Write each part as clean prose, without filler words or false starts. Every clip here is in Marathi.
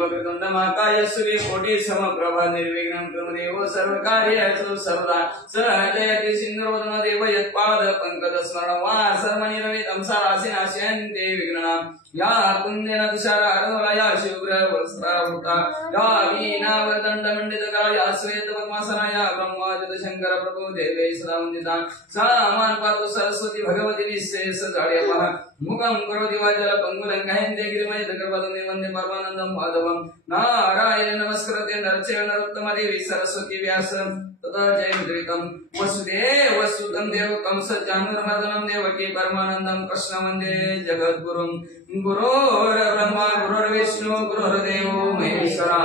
वक्रतुण्डमहाकाय सूर्यकोटि समप्रभा निर्विघ्नं कुरु सर्वकार्येषु सर्वदा जयति सिन्धुर्वदनदेव यत्पाद पंकजस्मरणं वा सर्वनिरमितं सारासिनाश्यन्ते विघ्नानां या कुन्देन तुषारार्धवला या शुभ्रवस्त्रावृता या वीणावदण्डमण्डितकरा या श्वेतपद्मासना या ब्रह्माजतशङ्कर प्रभो देवे सदा वन्दिता सा मां पातु सरस्वती भगवती निःशेषजाड्यपः मुखं करोति वाचालं पङ्गुलं गहयन्ते गिरिमयदगर्भदं वन्दे परमानन्दं माधवं नारायण नमस्कृत्य नरचैव नरोत्तमं देवी सरस्वती व्यासं ततो जयमुद्रितं वसुदेवसुतं देवकं सच्चानूरमर्दनं देवकी परमानन्दं कृष्णं वन्दे जगद्गुरुं गुरुर्ब्रह्मा गुरुर्विष्णु गुरुर्देवो महेश्वरः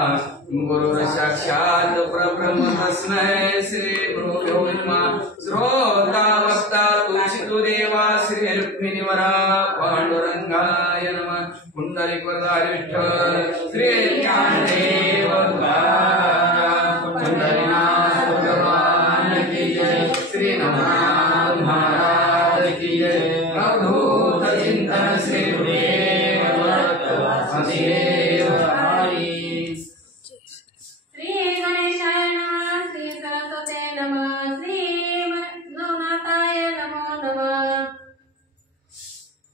गुरुर्साक्षात् परब्रह्म तस्मै श्री गुरुभ्यो नमः श्रोता वक्ता तुलसीतो देवा श्री रुक्मिणीवरा पांडुरंगाय नमः पुंडरीकवरदाय विठ्ठल श्री ज्ञानदेव पुंडरीनाथ भगवान की जय श्री नमः महाराज की जय अवधूत चिंतन श्री गुरुदेव दत्त सदेव हरि श्री गणेशाय नमः श्री सरस्वते नमः श्री मधुनाथाय नमो नमः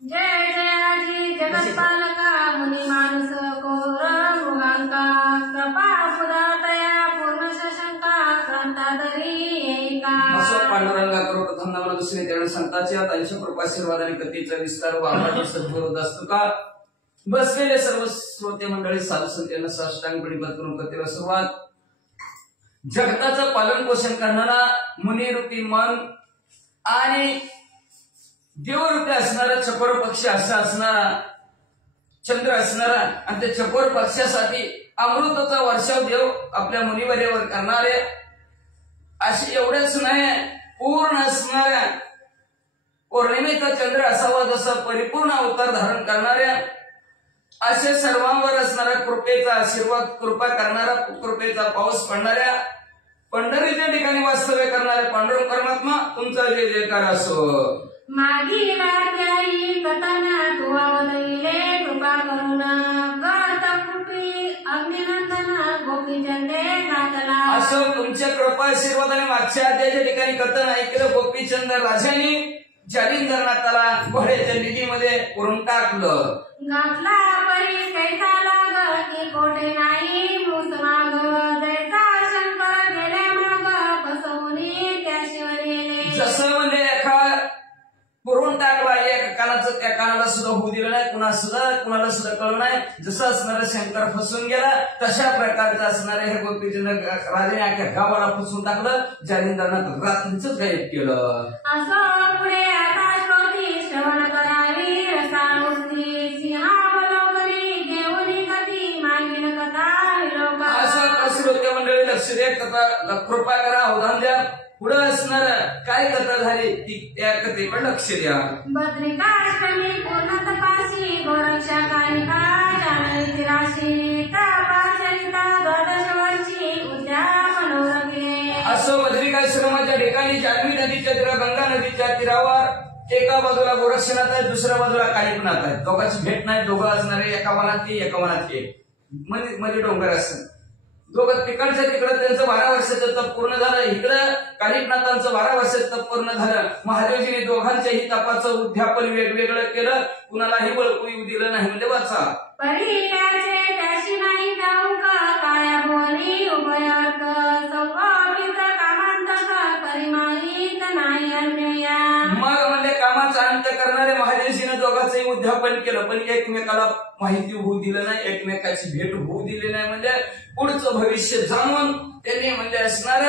जय जयाजी जगत्पालका मुनि मानस कोर मृगांका कृपा पुदातया पूर्ण शशंका क्रांतादरी एका असो पांडुरंगा करोड धन्यवाद दुसरे देण संतांच्या त्यांच्या कृपाशीर्वाद आणि कथेचा विस्तार वापरत सद्गुरू दस्तुका बसलेले सर्व श्रोते मंडळी साधू संतांना साष्टांग प्रणिपात करून कथेला सुरुवात जगताचं पालन पोषण करणारा मुनी रूपी मन आणि देवरूपी असणारा चकोर पक्षी असा असणारा चंद्र असणारा आणि त्या चकोर पक्षासाठी अमृताचा वर्षाव देव आपल्या मुनिवर्यावर करणारे अशी एवढेच नाही पूर्ण असणाऱ्या पौर्णिमेचा चंद्र असावा जसा परिपूर्ण अवतार धारण करणाऱ्या असे सर्वांवर असणारा कृपेचा आशीर्वाद कृपा करणारा कृपेचा पाऊस पडणाऱ्या पंढरीच्या ठिकाणी वास्तव्य करणारे पांडुरंग परमात्मा तुमचा जय जयकार असो मागी राज्याई कथना तुवावदईले कृपा करुण गत कृपी अग्निनंदन गोपीचंदे घातला असो तुमच्या कृपा आशीर्वादाने मागच्या अध्यायाच्या ठिकाणी कथन ऐकलं गोपीचंद राजांनी जालिंदरनाथाला घोड्याच्या निधीमध्ये पुरून टाकलं घातला परी कैसा लाग की कोठे नाही मुसमाग जैसा शंकर गेले माग फसवून त्या शिवनेले जसं म्हणजे एका पुरून टाकला एका कानाचं त्या कानाला सुद्धा होऊ दिलं नाही कुणाला सुद्धा कळलं नाही जसं असणारा शंकर फसून गेला तशा प्रकारचं असणारे हे गोपीचंद राजाने अख्या गावाला फसवून टाकलं जालिंदरनाथ रात्रीच गायब केलं असं पुढे आता श्रोती श्रवण करावी रसाळुस्ती सिंहावलोकनी घेऊन कधी मागील कथा विलोका असं श्रोते मंडळी लक्ष द्या कृपा करा अवधान द्या पुढे असणार काय कथा झाली ती त्या कथेकडे लक्ष द्या बद्रिकाष्टमी पूर्ण तपासी गोरक्षा कालिका जानवी राशी तपाचरिता द्वादश वर्षी उद्यापनोरगे असो बद्रिकाश्रमाच्या ठिकाणी जान्हवी नदीच्या तीरावर गंगा नदीच्या तीरावर एका बाजूला गोरक्षनाथ आहे दुसऱ्या बाजूला कालिकनाथ आहे दोघांची भेट नाही दोघं असणारे एका वनात ते एका वनात ते मध्ये डोंगर असत दोघं तिकडच्या तिकडं त्यांचं 12 वर्षाचं तप पूर्ण झालं इकडं कालिकनाथांचं 12 वर्षाचं तप पूर्ण झालं महादेवजीने दोघांच्याही तपाचं उद्यापन वेगवेगळं केलं कुणालाही बळकू येऊ दिलं नाही म्हणजे वाचा परियाचे त्याशी नाही ठाऊक काळ्या भुवनी उभयार्थ संवापित कामांतक परिमाहित नाही अन्यया मग म्हणजे कामाचा अंत करणारे महादेवजीने दोघांचंही उद्यापन केलं पण एकमेकाला माहिती होऊ दिलं नाही एकमेकाची भेट होऊ दिली नाही म्हणजे पुढचं भविष्य जाणून त्यांनी म्हणजे असणार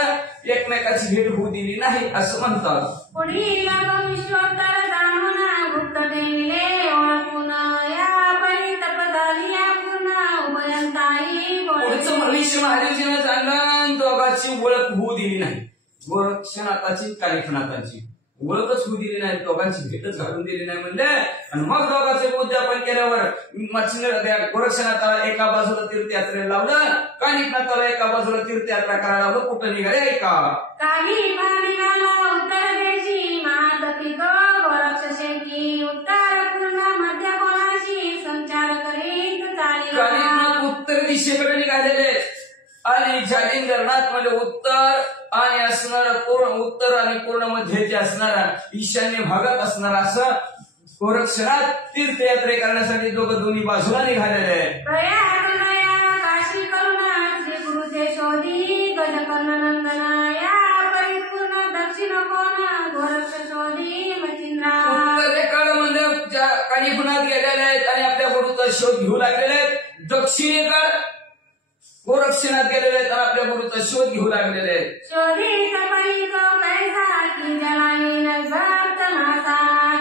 एकमेकाची भेट होऊ दिली नाही असं म्हणतात पुढील विश्वोत्तर जाणून गुप्त देविले ओळखून या परी तपदारी पूर्ण उभयंताई पुढचं भविष्य महादेवजीने जाणलं दोघांची ओळख होऊ दिली नाही गोरक्षनाथाची कालिकनाथाची ओळखच होऊ दिली नाही दोघांची भेटच घालून दिली नाही म्हणजे आणि मग दोघांचे उद्यापन केल्यावर गोरक्षनाथाला एका बाजूला तीर्थयात्रेला लावलं कालिकनाथाला एका बाजूला तीर्थयात्रा करायला लावलं कुठं निघाले ऐका काही निघाला उत्तर देशी महादपिक गोरक्षशेकी उत्तर पूर्ण मध्य कोणाशी संचार करीत चालला उत्तर दिशेकडे निघालेले आणि जालिंदरनाथ मध्ये उत्तर आणि असणारा पूर्ण उत्तर आणि पूर्ण मध्ये ते असणारा ईशान्य भागात असणारा असं गोरक्षनाथ तीर्थयात्रे करण्यासाठी दोन्ही बाजूला निघालेले आहे. काशी करुणा श्री गुरुचे शोधी गजकर्ण नंदनाया परिपूर्ण दक्षिण कोण गोरक्ष शोधी मचिंद्रा. उत्तरेकडे म्हणजे ज्या काही गुणात गेलेले आहेत आणि आपल्या गुरुचा शोध घेऊ लागलेले आहेत. दक्षिणेकडे गोरक्षनाथ गेलेले आहेत आणि आपल्या गुरुचा शोध घेऊ लागलेले आहेत. शोधी सपनी तो कैसा की जलानी भक्त नासा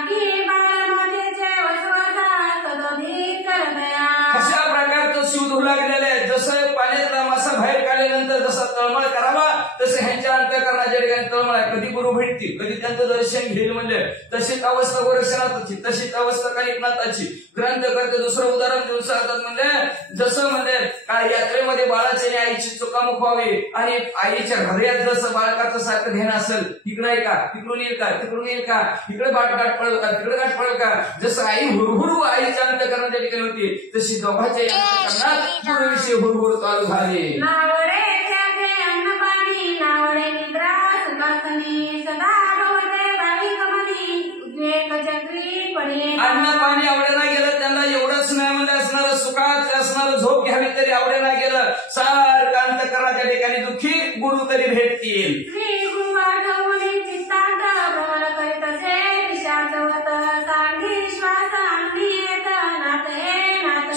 की बाळमातेचे वसवसा सदोधी करदया. अशा प्रकारचं शोध होऊ लागलेले आहे. जसं पाण्यातला मासा बाहेर काढल्यानंतर जसा तळमळ करावा तसं ह्यांच्या अंतःकरणाच्या ठिकाणी तळमळ आहे. कधी गुरु भेटतील, कधी त्यांचं दर्शन घेईल म्हणजे तशीच अवस्था गोरक्षनाथाची, तशीच अवस्था कालिकनाथाची. ग्रंथ करते दुसरं उदाहरण देऊन सांगतात म्हणजे जसं म्हणजे काय यात्रेमध्ये बाळाची आणि आईची चुकामुक व्हावी आणि आईच्या घरात जसं बाळकाचं सारखं ध्यान असेल, इकडे आहे का, तिकडून येईल का, तिकडून येईल का, इकडे गाठ पडेल का, तिकडे गाठ पडेल का, जसं आई हुरहुरू आईच्या अंतःकरणाच्या ठिकाणी होती तशी दोघांच्या अंतःकरणात गुरुविषयी हुरहुर चालू झाली. नावडे त्याचे अन्नपाणी नावडे निद्रा सुखासनी सदा भवते भाविक मनी उद्वेग चक्री पडे. अन्न पाणी आवडेना गेलं त्यांना, एवढंच नाही म्हणजे असणारं सुखात असणारं झोप घ्यावी तरी आवडेना गेलं. सारखं अंतःकरणाच्या ठिकाणी दुःखी गुरु तरी भेटतील. श्री गुरु आठवणी चित्तांत भ्रमण करीत असे विषाचवत सांगी श्वास आणली येत नाते नात.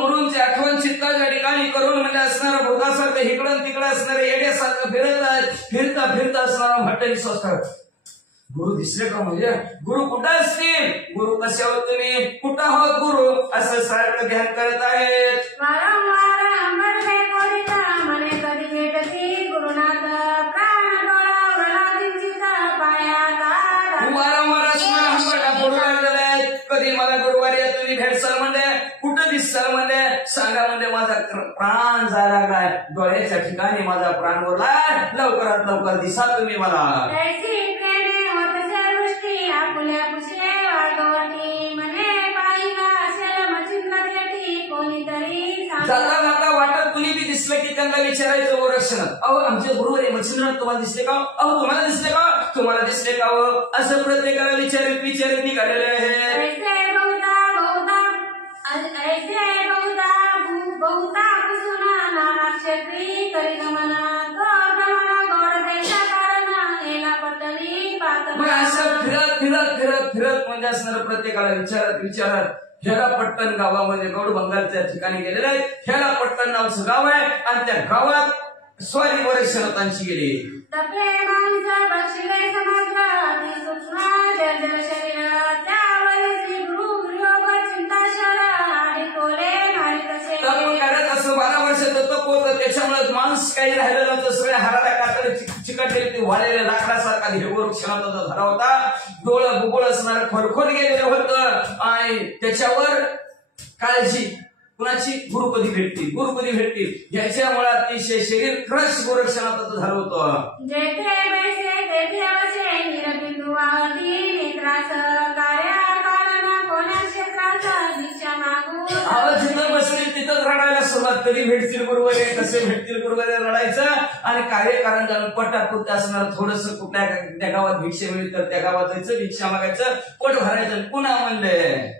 गुरूंची आठवण चित्ताच्या ठिकाणी करून म्हणजे असणारं भोगासारखं इकडून तिकडं असणारं येड्यासारखं फिरता फिरता असणारा भट्टणी संस्कार. गुरु दिसले का म्हणजे गुरु कुठं असतील, गुरु कसे आहोत तुम्ही, कुठं आहोत गुरु असं सारखं ध्यान करत आहेत. वारंवार अंबरसे कोरिता मने कधी भेटती गुरुनाथ प्राण डोळा किंचित पायात. वारंवार असणारा हंबरटा पडू लागलेला आहे. कधी मला गुरुवारी तुम्ही भेटसाल म्हणजे, कुठं दिससाल म्हणजे सांगा म्हणजे माझा प्राण झाला काय, डोळ्याच्या ठिकाणी माझा प्राण उरला, लवकरात लवकर दिसा तुम्ही मला. आपुल्या पुशे वागवटी मने पाहिला असेल मचिंद्राची कोणीतरी. जाता जाता वाटत कुणी बी दिसलं की त्यांना विचारायचं गोरक्षनाथ, अहो आमचे गुरुवर आहे मच्छिंद्रनाथ तुम्हाला दिसले का, अहो तुम्हाला दिसले का, तुम्हाला दिसले का, असं प्रत्येकाला विचारित निघालेले आहे. ऐसे बहुता कुसुना नाना क्षेत्री करी गमना तो गमना गोड देशा कारण एला पटली पात. मग असं फिरत म्हणजे असणारं प्रत्येकाला विचारत ह्याला पट्टण गावामध्ये गौड बंगालच्या ठिकाणी गेलेले आहेत. ह्याला पट्टण नावचं गाव आहे आणि त्या गावात स्वारी गोरक्षनाथांची गेली. तपले मांस बक्षिले समग्र अति सूक्ष्म जर्जर शरीर त्यावर श्री गुरु योग चिंता शर आणि कोले मारी तसे. तप करत असं 12 वर्ष तप होतं, त्याच्यामुळे मांस काही राहिलं नव्हतं. सगळ्या हाराला कातडे चिकटलेले ते वाळलेल्या लाकडासारखा हिरवं वृक्षाचा झाला होता. डोळं बुबुळ असणारं खरखोट गेलेलं होतं आणि त्याच्यावर काळजी कुणाची, गुरुपदी भेटतील याच्यामुळे अतिशय शरीर क्रश गोरक्षनाथाचं झालं होतं. जेथे बैसे तेथे वसे निरबिंदू आधी नेत्रास कार्य कारण कोण्या क्षेत्रास दीक्षा मागू. आवाज जिथं बसतील तिथंच रडायला सुरुवात, कधी भेटतील गुरुवारी, कसे भेटतील गुरुवारी रडायचं आणि कार्यकारण जाऊन पटापुरतं असणार. थोडस कुठल्या गावात भिक्षा मिळेल तर त्या गावात जायचं, भिक्षा मागायचं, पोट भरायचं. पुन्हा म्हणले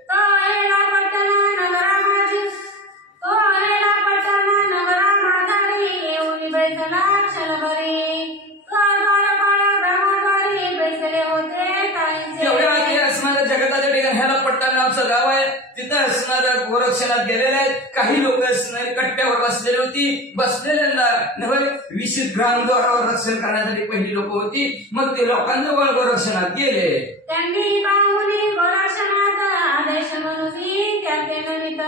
जगताच्या ठिकाणी ह्याला पट्टा नावचं गाव आहे. तिथं असणाऱ्या गोरक्षनाथ गेलेले आहेत. काही लोक असणारे कट्ट्यावर बसलेली होती. बसलेल्यांना नव्हे 20 ग्रामद्वारावर रक्षण करण्यासाठी पहिली लोक होती. मग ते लोकांजवळ गोरक्षनाथ गेले. त्यांनी पाहुनी गोरक्षनाथ आदेश म्हणून त्याचे नमित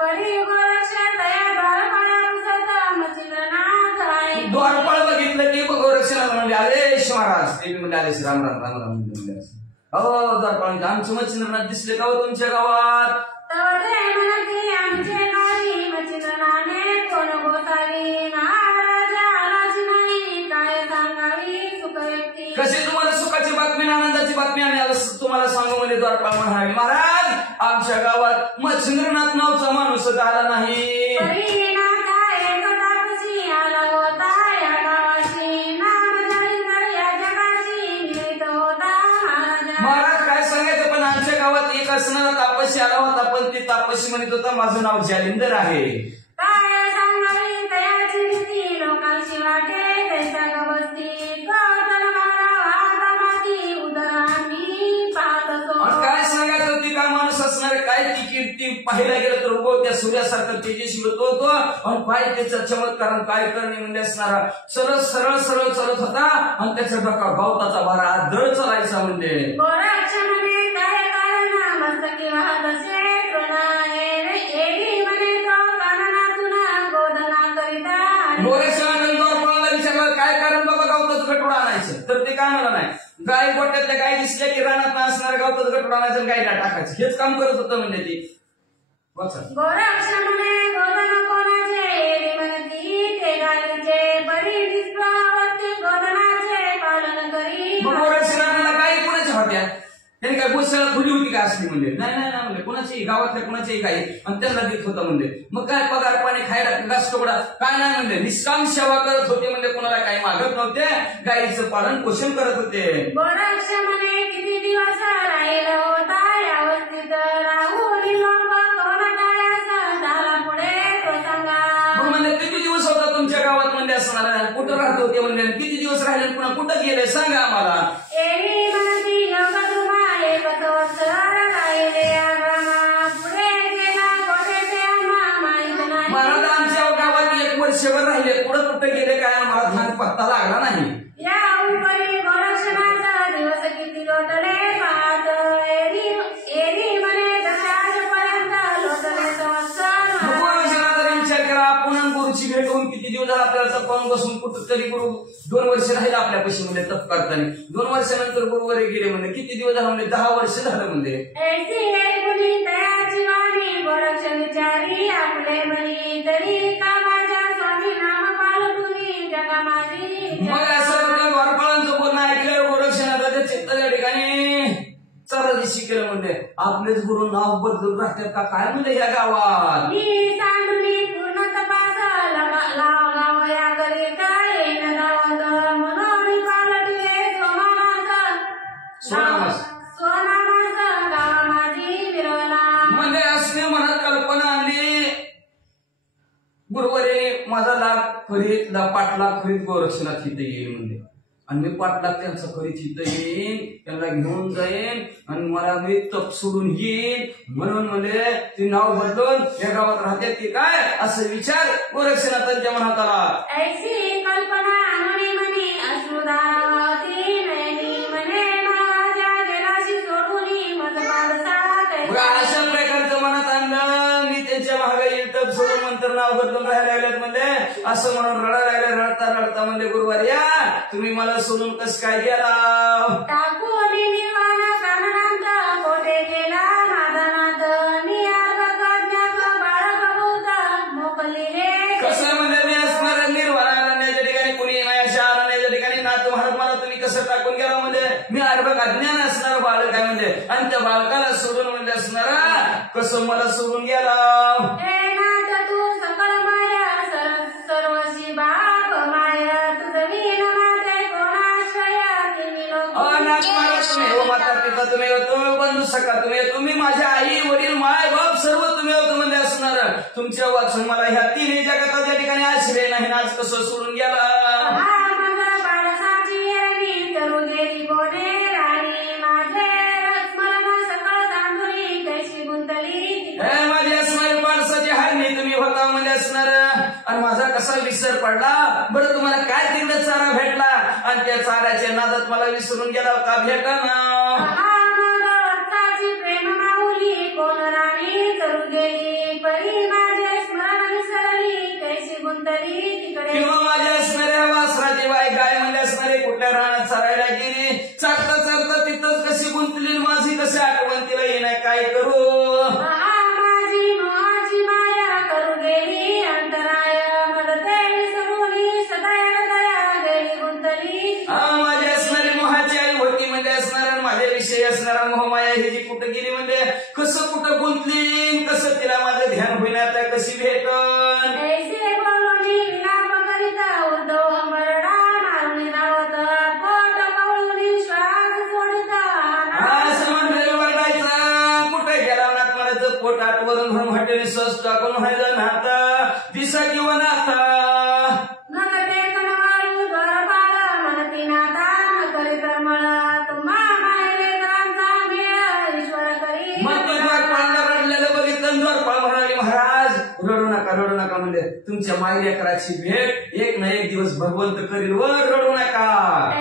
परी गोरक्ष दया द्वारपाळा पुसत मच्छिंद्रनाथ आहे. द्वारपाळ बघितलं की गोरक्षनाथ म्हणले आदेश महाराज. ते म्हणले आदेश राम राम राम राम. हो द्वारपाळ आमचे मच्छिंद्रनाथ दिसले का हो तुमच्या गावात. आमचे नाही मच्छिंद्रनाने कोण गोसावी महाराजा आलाची नाही काय सांगावी सुख व्यक्ती. कशी तुम्हाला सुखाची बातमी आनंदाची बातमी आणि तुम्हाला सांगू म्हणजे द्वारपाळ म्हणाले महाराज आमच्या गावात मच्छिंद्रनाथ नावचा माणूस आला नाही. असणारा तापसी आला होता, पण ते तापसी म्हणत होता माझं नाव जालिंदर आहे. काय सांगावी तयाची भीती लोकांशी वाटे तैसा गवस्ती गौतम वाहता माती उदरांनी पाहत असो. काय सांगायचं ती का माणूस असणार काय ती कीर्ती पाहायला गेलं तर उभं त्या सूर्यासारखं तेजस्वी होतो आणि काय त्याचा चमत्कार काय करणे म्हणजे असणारा सरळ सरळ सरळ चालत होता आणि त्याच्या डोका गवताचा भारा आदळ चालायचा म्हणजे. गोरक्षणे काय कारण मस्तकी वाहत असे तृणा एरी म्हणे तो काननातून गोदना करिता. गोरक्षणानंतर कोणाला विचारलं काय कारण बाबा गवताचं गटोडा आणायचं, तर ते काय म्हणा नाही गाय गोट्यातल्या गाय दिसल्या की रानात असणाऱ्या गवताचं गटोडा आणायचं गायला टाकायचं हेच काम करत होतं म्हणजे ती. गोरक्ष म्हणे गोदन कोणाचे एरी म्हणती ते गायीचे बरी निष्पावती गोदनाचे पालन करी. मग गोरक्षणाला गाय कोणाच्या होत्या, त्यांनी काय गोशाळा खुली होती का असली म्हणजे नाही नाही ना म्हणजे कोणाची गावातल्या कोणाच्याही गाई आणि त्यांना देत होता म्हणजे. मग काय पगार पाणी खायला घास तुकडा काय नाही म्हणजे निष्काम सेवा करत होते म्हणजे कोणाला काही मागत नव्हते, गायीचं पालन पोषण करत होते. गोरक्ष म्हणे किती दिवस राहिला होता या अवस्थेत राहून लोक कोण काय झाला पुढे तो सांगा. मग म्हणजे किती दिवस होता तुमच्या गावात म्हणजे असणार, कुठं राहत होते म्हणजे किती दिवस राहिले पुन्हा कुठं गेले सांगा आम्हाला. एरी म्हणती योग तुम्हा एक संवत्सर राहिले आग्रमा पुढे गेला गोठ्याचे आम्हा माहित नाही. महाराज आमच्या गावात 1 वर्षभर राहिले पुढं कुठं गेले काय आम्हाला धान पत्ता लागला नाही. या उपरी गोरक्षणाचा दिवस किती लोटले पाहत एरी म्हणे तसे आजपर्यंत लोटले संवत्सर. गोरक्षणाचा विचार केला आपण गुरुची भेट होऊन किती दिवस झाला आपल्याला पाहून बसून कुठं तरी गुरु 2 वर्ष राहिले आपल्या पैशामध्ये तप करताना. 2 वर्षानंतर गुरुवारी गेले म्हणजे किती दिवस झाले म्हणजे 10 वर्ष झालं म्हणजे. ऐसी ऐकुनी तयाची वाणी गोरक्ष विचारी आपले बनी तरी का माझ्या स्वामी नाम पालटुनी जगा माझी. मग असं द्वारपाळांचं बोलणं ऐकलं गोरक्षनाथाच्या चित्ताच्या ठिकाणी चरदिशी केलं म्हणजे आपलेच गुरु नाव बदलून राहतात का काय म्हणजे या गावात. मी सांडुनी पूर्ण तपास लाव या करिता येण दावत म्हणून पालटले सोनामास गावा माझी विरवला. म्हणजे असणे मनात कल्पना आणली गुरुवारी माझा लाग फरीत पाठलाग फरीत गोरक्षनाथ इथे येईल म्हणजे आणि मी पाठलाग त्यांचा फरीत इथं येईन त्यांना घेऊन जाईन आणि मला मी तप सोडून येईन म्हणून म्हणजे ते नाव बदलून या गावात राहतात की काय असं विचार गोरक्षनाथांच्या मनात आला. ऐसी कल्पना अनुनी म्हणी अश्रुधारावती नयनी म्हणे माझ्या गेलाशी सोडून मज पादसा. अशा प्रकारचं मनात आणलं मी त्यांच्या मागे येईल तप सोडून नंतर नाव बदलून राहायला लागलेत म्हणजे असं म्हणून रडता रडता म्हणजे गुरुवारी या तुम्ही मला सोडून कस काय गेला. टाकूनी निवाना काननांत कोठे गेला माझा नाथ मी आत्मज्ञात बाळ बघूता मोकलीले. कसं म्हणजे मी असणार निर्वाणाच्या ठिकाणी कुणी नाही अशा आरण्याच्या ठिकाणी नाथ महाराज मला तुम्ही कसं टाकून गेला म्हणजे मी अर्भक अज्ञान असणार बाळक आहे म्हणजे आणि त्या बाळकाला सोडून म्हणजे असणारा कसं मला सोडून गेला. हे नाथ तू सकल माया सर्वशी बाप माया तुझ वीण माते कोणाश्रय तिन्ही लोक. नाथ महाराज तुम्ही हो माता पिता तुम्ही हो तुम्ही बंधू सखा तुम्ही हो तुम्ही माझ्या आई वडील माय बाप सर्व तुम्ही होतो म्हणजे असणार तुमच्या वाचून मला ह्या 3 जगात त्या ठिकाणी आश्रय नाही आज कसं सोडून गेला. हा माझा बाळसाची एरवी करू गेली कोणे राणी माझे स्मरण सकळ तांदुरी कैशी गुंतली. माझी असणारी पाडसाची हारणी तुम्ही होता म्हणजे असणार आणि माझा कसा विसर पडला बरं तुम्हाला काय तिकडे चारा भेटला आणि त्या चाऱ्याच्या नादात मला विसरून गेला का भेटा ना. प्रेम माऊली कोण राणी करू गेली परी माझे स्मरण विसरली कैशी गुंतली तिकडे. किंवा माझ्या असणाऱ्या वासराची बाय गाय म्हणजे असणारे कुठल्या रानात चरायला गेली चाकता चाकता तिथंच कशी गुंतली माझी कशी आठवण तिला येणार काय करू. माझी माझी माया करू गेली अंतराय मदते विसरूनी सदैव दया गेली गुंतली. माझी असणारी मोहाची आई होती म्हणजे असणार माझ्या विषयी असणारा मोहमाया ही जी कुठं गेली म्हणजे कसं कुठं गुंतली कसं तिला माझं ध्यान होईना त्या कशी भेटन. ऐसे बोलूनी विलाप करीत दिसा जीवनात मग ते कनवाळू द्वारपाल म्हणती नाता न करी तरमळ तुम्हा मायरे घरांचा मेळ ईश्वर करी मग तो द्वारपाळाला रडलेलं बघितलं द्वारपाळ म्हणाले महाराज रडू नका म्हणजे तुमच्या मायलेकराची भेट एक ना एक दिवस भगवंत करील व रडू नका.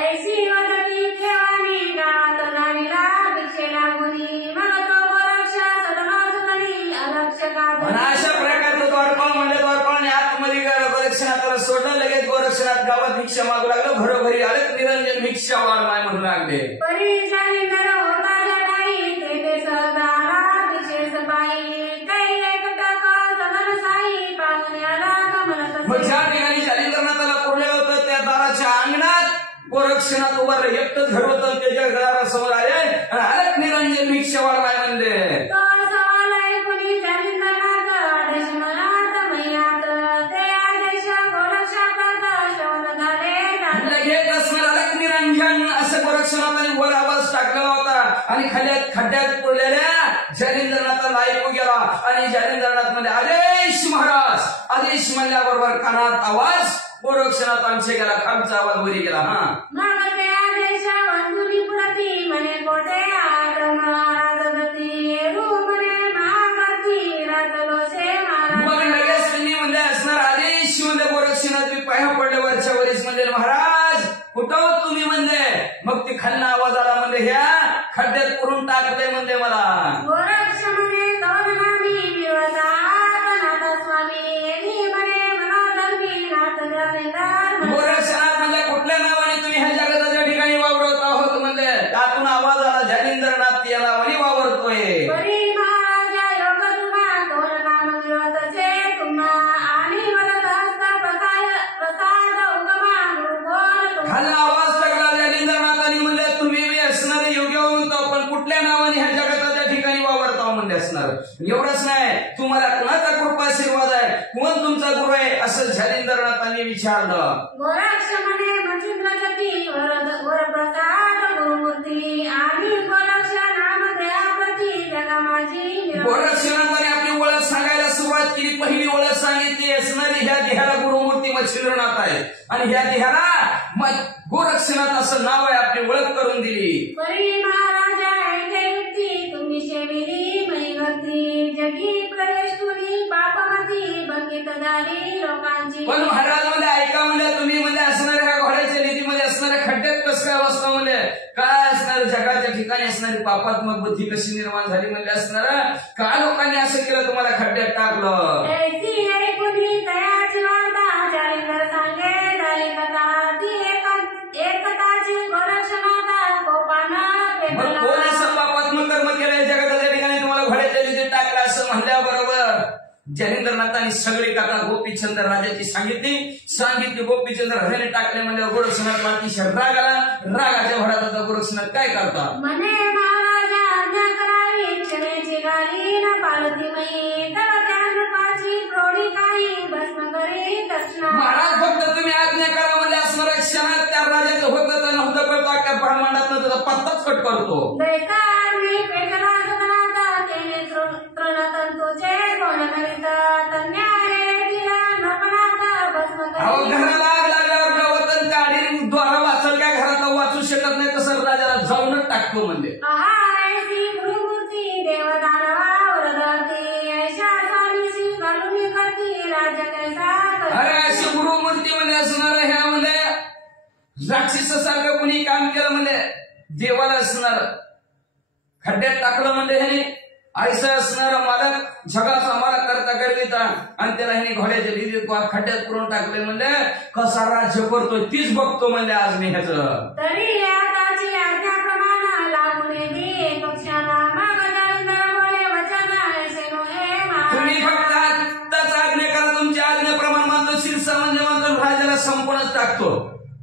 ऐसी वदनी ठेवानी गावात राणीला भिक्षेला गुणी मग तो गोरक्ष सदनासुतनी अलक्ष आणि गाजली. अशा प्रकारचं द्वारपाळ म्हणजे द्वारपाळने आतमध्ये गोरक्षनाथाला सोडलं. लगेच गोरक्षनाथ गावात भिक्षा मागू लागलं. घरोघरी आलं. निरंजन भिक्षा वाढलाय म्हणू लागले. परीक्षाने नर होता जटाई तेथे सहजाला विशेष बाई काही एकटक सदन साई पाहुण्याला कमलत मग ज्या ठिकाणी जालिंदरनाथाला पुरलेलं होतं त्या दाराच्या अंगणात गोरक्षनाथ उभा एकटंच घर होतं. त्याच्या घरासमोर आले आणि आलं निरंजन भिक्षा वाढलाय म्हणले. तो सवाल ऐकून जालिंदरनाथ आदेश मनात मैयात ते आदेश गोरक्षाप्रत श्रवण झाले. घेत असणार आलं निरंजन असं गोरक्षनाथाने वर आवाज टाकलेला होता आणि खड्ड्यात पडलेल्या जालिंदरनाथाला ऐकू गेला आणि जालिंदरनाथ मध्ये आदेश महाराज आदेश म्हणल्याबरोबर कानात आवाज गोरक्षनाथांचे गेला. खालचा आवाज वरी गेला. मग ते आदेश वंदुनी पुरती म्हणे कोठे आठ महाराज दती रू म्हणे महागती राजलोसे मग महाराज. लगेच त्यांनी म्हणजे असणार आदेश म्हणजे गोरक्षनाथ पाया पडले वरच्या वरीस म्हणजे महाराज कुठं तुम्ही म्हणजे मग ते खालना आवाज आला म्हणजे ह्या खड्ड्यात करून टाकले म्हणजे मला. गोरक्ष म्हणे दोन नामी मिळवता नाथ स्वामी मी म्हणे मनोधर्मी नाथ जालिंदर गोरक्षनाथ म्हणजे कुठल्या नावाने तुम्ही ह्या जगाच्या ठिकाणी वावरत आहोत म्हणजे त्यातून आवाज आला जालिंदरनाथ या नावाने वावरतोय. परी महाराजा योग तुम्हा दोन नाम मिळवतसे तुम्हा आणि वरद हस्त प्रसाद उगमा गुरुगोर खालना आवाज टाकला जालिंदरनाथांनी म्हणजे तुम्ही बी असणारे योग्यवंत पण कुठल्या नावाने ह्या जगाच्या ठिकाणी वावरता म्हणजे असणार. एवढंच नाही तुम्हाला कुणाचा कृपा आशीर्वाद आहे कोण तुमचा गुरु आहे असं जालिंदरनाथांनी विचारलं. गोरक्ष म्हणे मच्छिंद्र जती वरप्रसाद गुरुमूर्ती आणि गोरक्ष नाम दयाप्रती जगा माझी गोरक्षनाथाने आपली ओळख सांगायला सुरुवात केली. पहिली ओळख सांगितली असणारी ह्या देहाला गुरुमूर्ती मच्छिंद्रनाथ आहे आणि ह्या देहाला गोरक्षनाथ असं नाव आहे. आपली ओळख करून दिली. परी महाराजा ऐके युक्ती तुम्ही शेविली मैवती जगी प्रवेश तुनी पापमती बंकित झाली लोकांची. पण महाराज म्हणजे ऐका म्हणजे तुम्ही म्हणजे असणाऱ्या ह्या घोड्याच्या नीतीमध्ये असणाऱ्या खड्ड्यात कसं काय अवस्था म्हणजे काय असणार जगाच्या ठिकाणी असणारी पापात्मक बुद्धी कशी निर्माण झाली म्हणजे असणार का लोकांनी असं केलं तुम्हाला खड्ड्यात टाकलं. ऐसी ऐकुनी दयाची वार्ता जालिंदर सांगे झाली कथा ती एकताची गोरक्षनाथा कोपानं मग कोण असं पापात्मक कर्म केलंय जगाच्या ठिकाणी तुम्हाला घोड्याच्या नीतीत टाकलं असं म्हणल्याबरोबर जालिंदरनाथांनी सगळी कथा गोपीचंद राजाची सांगितली. गोपीचंद राजाने टाकले म्हणजे गोरक्षनाथ अतिशय राग आला. रागाच्या भरात आता गोरक्षनाथ काय करतात म्हणे महाराजा आज्ञा करावी क्षणेची गाली न पालती मई तर त्या नृपाची प्रौढी काही भस्म करी दक्षिणा. महाराज फक्त तुम्ही आज्ञा करा म्हणजे असणाऱ्या क्षणात त्या राजाचं होतं नव्हतं कळतो अख्या ब्रह्मांडात त्याचा पत्ताच कट करतो. दैतारणी पेटला सदनात तेने तृणतंतूचे कोण करीत तन्यारे तिला नपनात भस्म अहो करी. घराला आग लागल्यावर गवतन काढी द्वारा वाचल काय घरात वाचू शकत नाही तसं राजाला जाऊनच टाकतो म्हणजे. आहारेसी गुरुमूर्ती देवदानवा वरदती ऐशा स्वामीशी घालून करती राज्य कैसा अरे करती. अशी गुरुमूर्ती म्हणजे असणार ह्या म्हणजे राक्षसासारखं कुणी काम केलं म्हणजे देवाला असणार खड्ड्यात टाकलं म्हणजे ह्याने ऐसा असणारा मालक जगाचा मालक करता करविता आणि त्याला ह्याने घोड्याच्या लिहित खड्ड्यात करून टाकले म्हणजे कसा राज्य करतोय तीच बघतो म्हणजे आज मी ह्याचं. तरी आताची आज्ञाप्रमाणे लागून दे पक्षाला मग जालिंदर बोले वचन ऐसे नोहे तुम्ही फक्त आत्ताच आज्ञा करा. तुमच्या आज्ञेप्रमाणे मानतो शिरसा म्हणजे मानतो राजाला संपूर्णच टाकतो.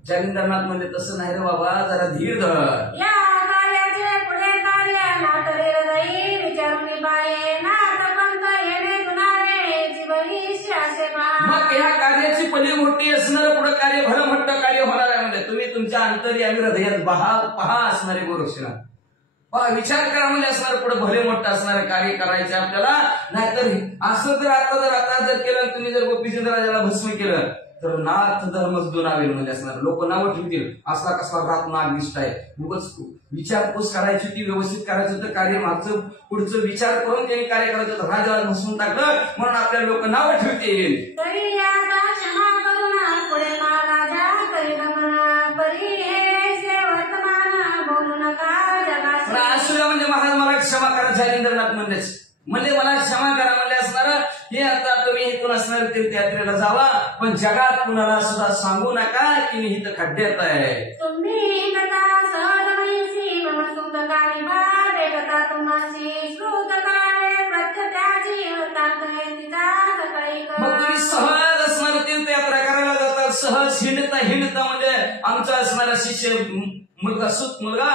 जालिंदरनाथ म्हणजे तसं नाही रे बाबा जरा धीर धर. या कार्याचे पुढे कार्य नातरे हृदयी विचारून बाये नाथपंत येणे गुणावे जीवनीशी असे मग ह्या कार्याची पहिली मोठी असणारं पुढे कार्य भरमट्ट कार्य होणार आहे म्हणजे तुम्ही तुमच्या अंतर्यामी हृदयात पहा असणारे गोरक्षनाथ विचार करा म्हणजे असणार पुढे भले मोठं असणारं कार्य करायचं आपल्याला. नाहीतर असं जर आता जर केलं, तुम्ही जर गोपीचंद राजाला भस्म केलं तर नाथ धर्मच दोनावेल म्हणजे असणार. लोक नावं ठेवतील असला कसला रात नाग दिसत आहे. उगाच विचारपूस करायची ती व्यवस्थित करायचं होतं कार्य, मागचं पुढचं विचार करून त्यांनी कार्य करायचं होतं. राजाला भस्मून टाकलं म्हणून आपल्या लोक नावं ठेवतील. तरी आता क्षमा करुणा पुढे राजा करी गमना परी हे से वर्तमान बोलू नका जगाशी. असुया म्हणजे महाराज मला क्षमा करा जालिंद्रनाथ म्हणले मला क्षमा करा म्हणले असणार. हे आता तुम्ही इथून असणार तीर्थयात्रेला जावा, पण जगात कुणाला सुद्धा सांगू नका की मी इथं खड्ड्यात आहे. तुम्ही कथा सहजमयीसी ममसुत काळी भार एकता तुम्हाशी श्रुत काळे प्रत्यत्याची वृत्तांत तिचा सकाळी मग तुम्ही सहज असणार तीर्थयात्रा करायला जातात. सहज हिंडता म्हणजे आमचा असणारा शिष्य मुलगा सुत मुलगा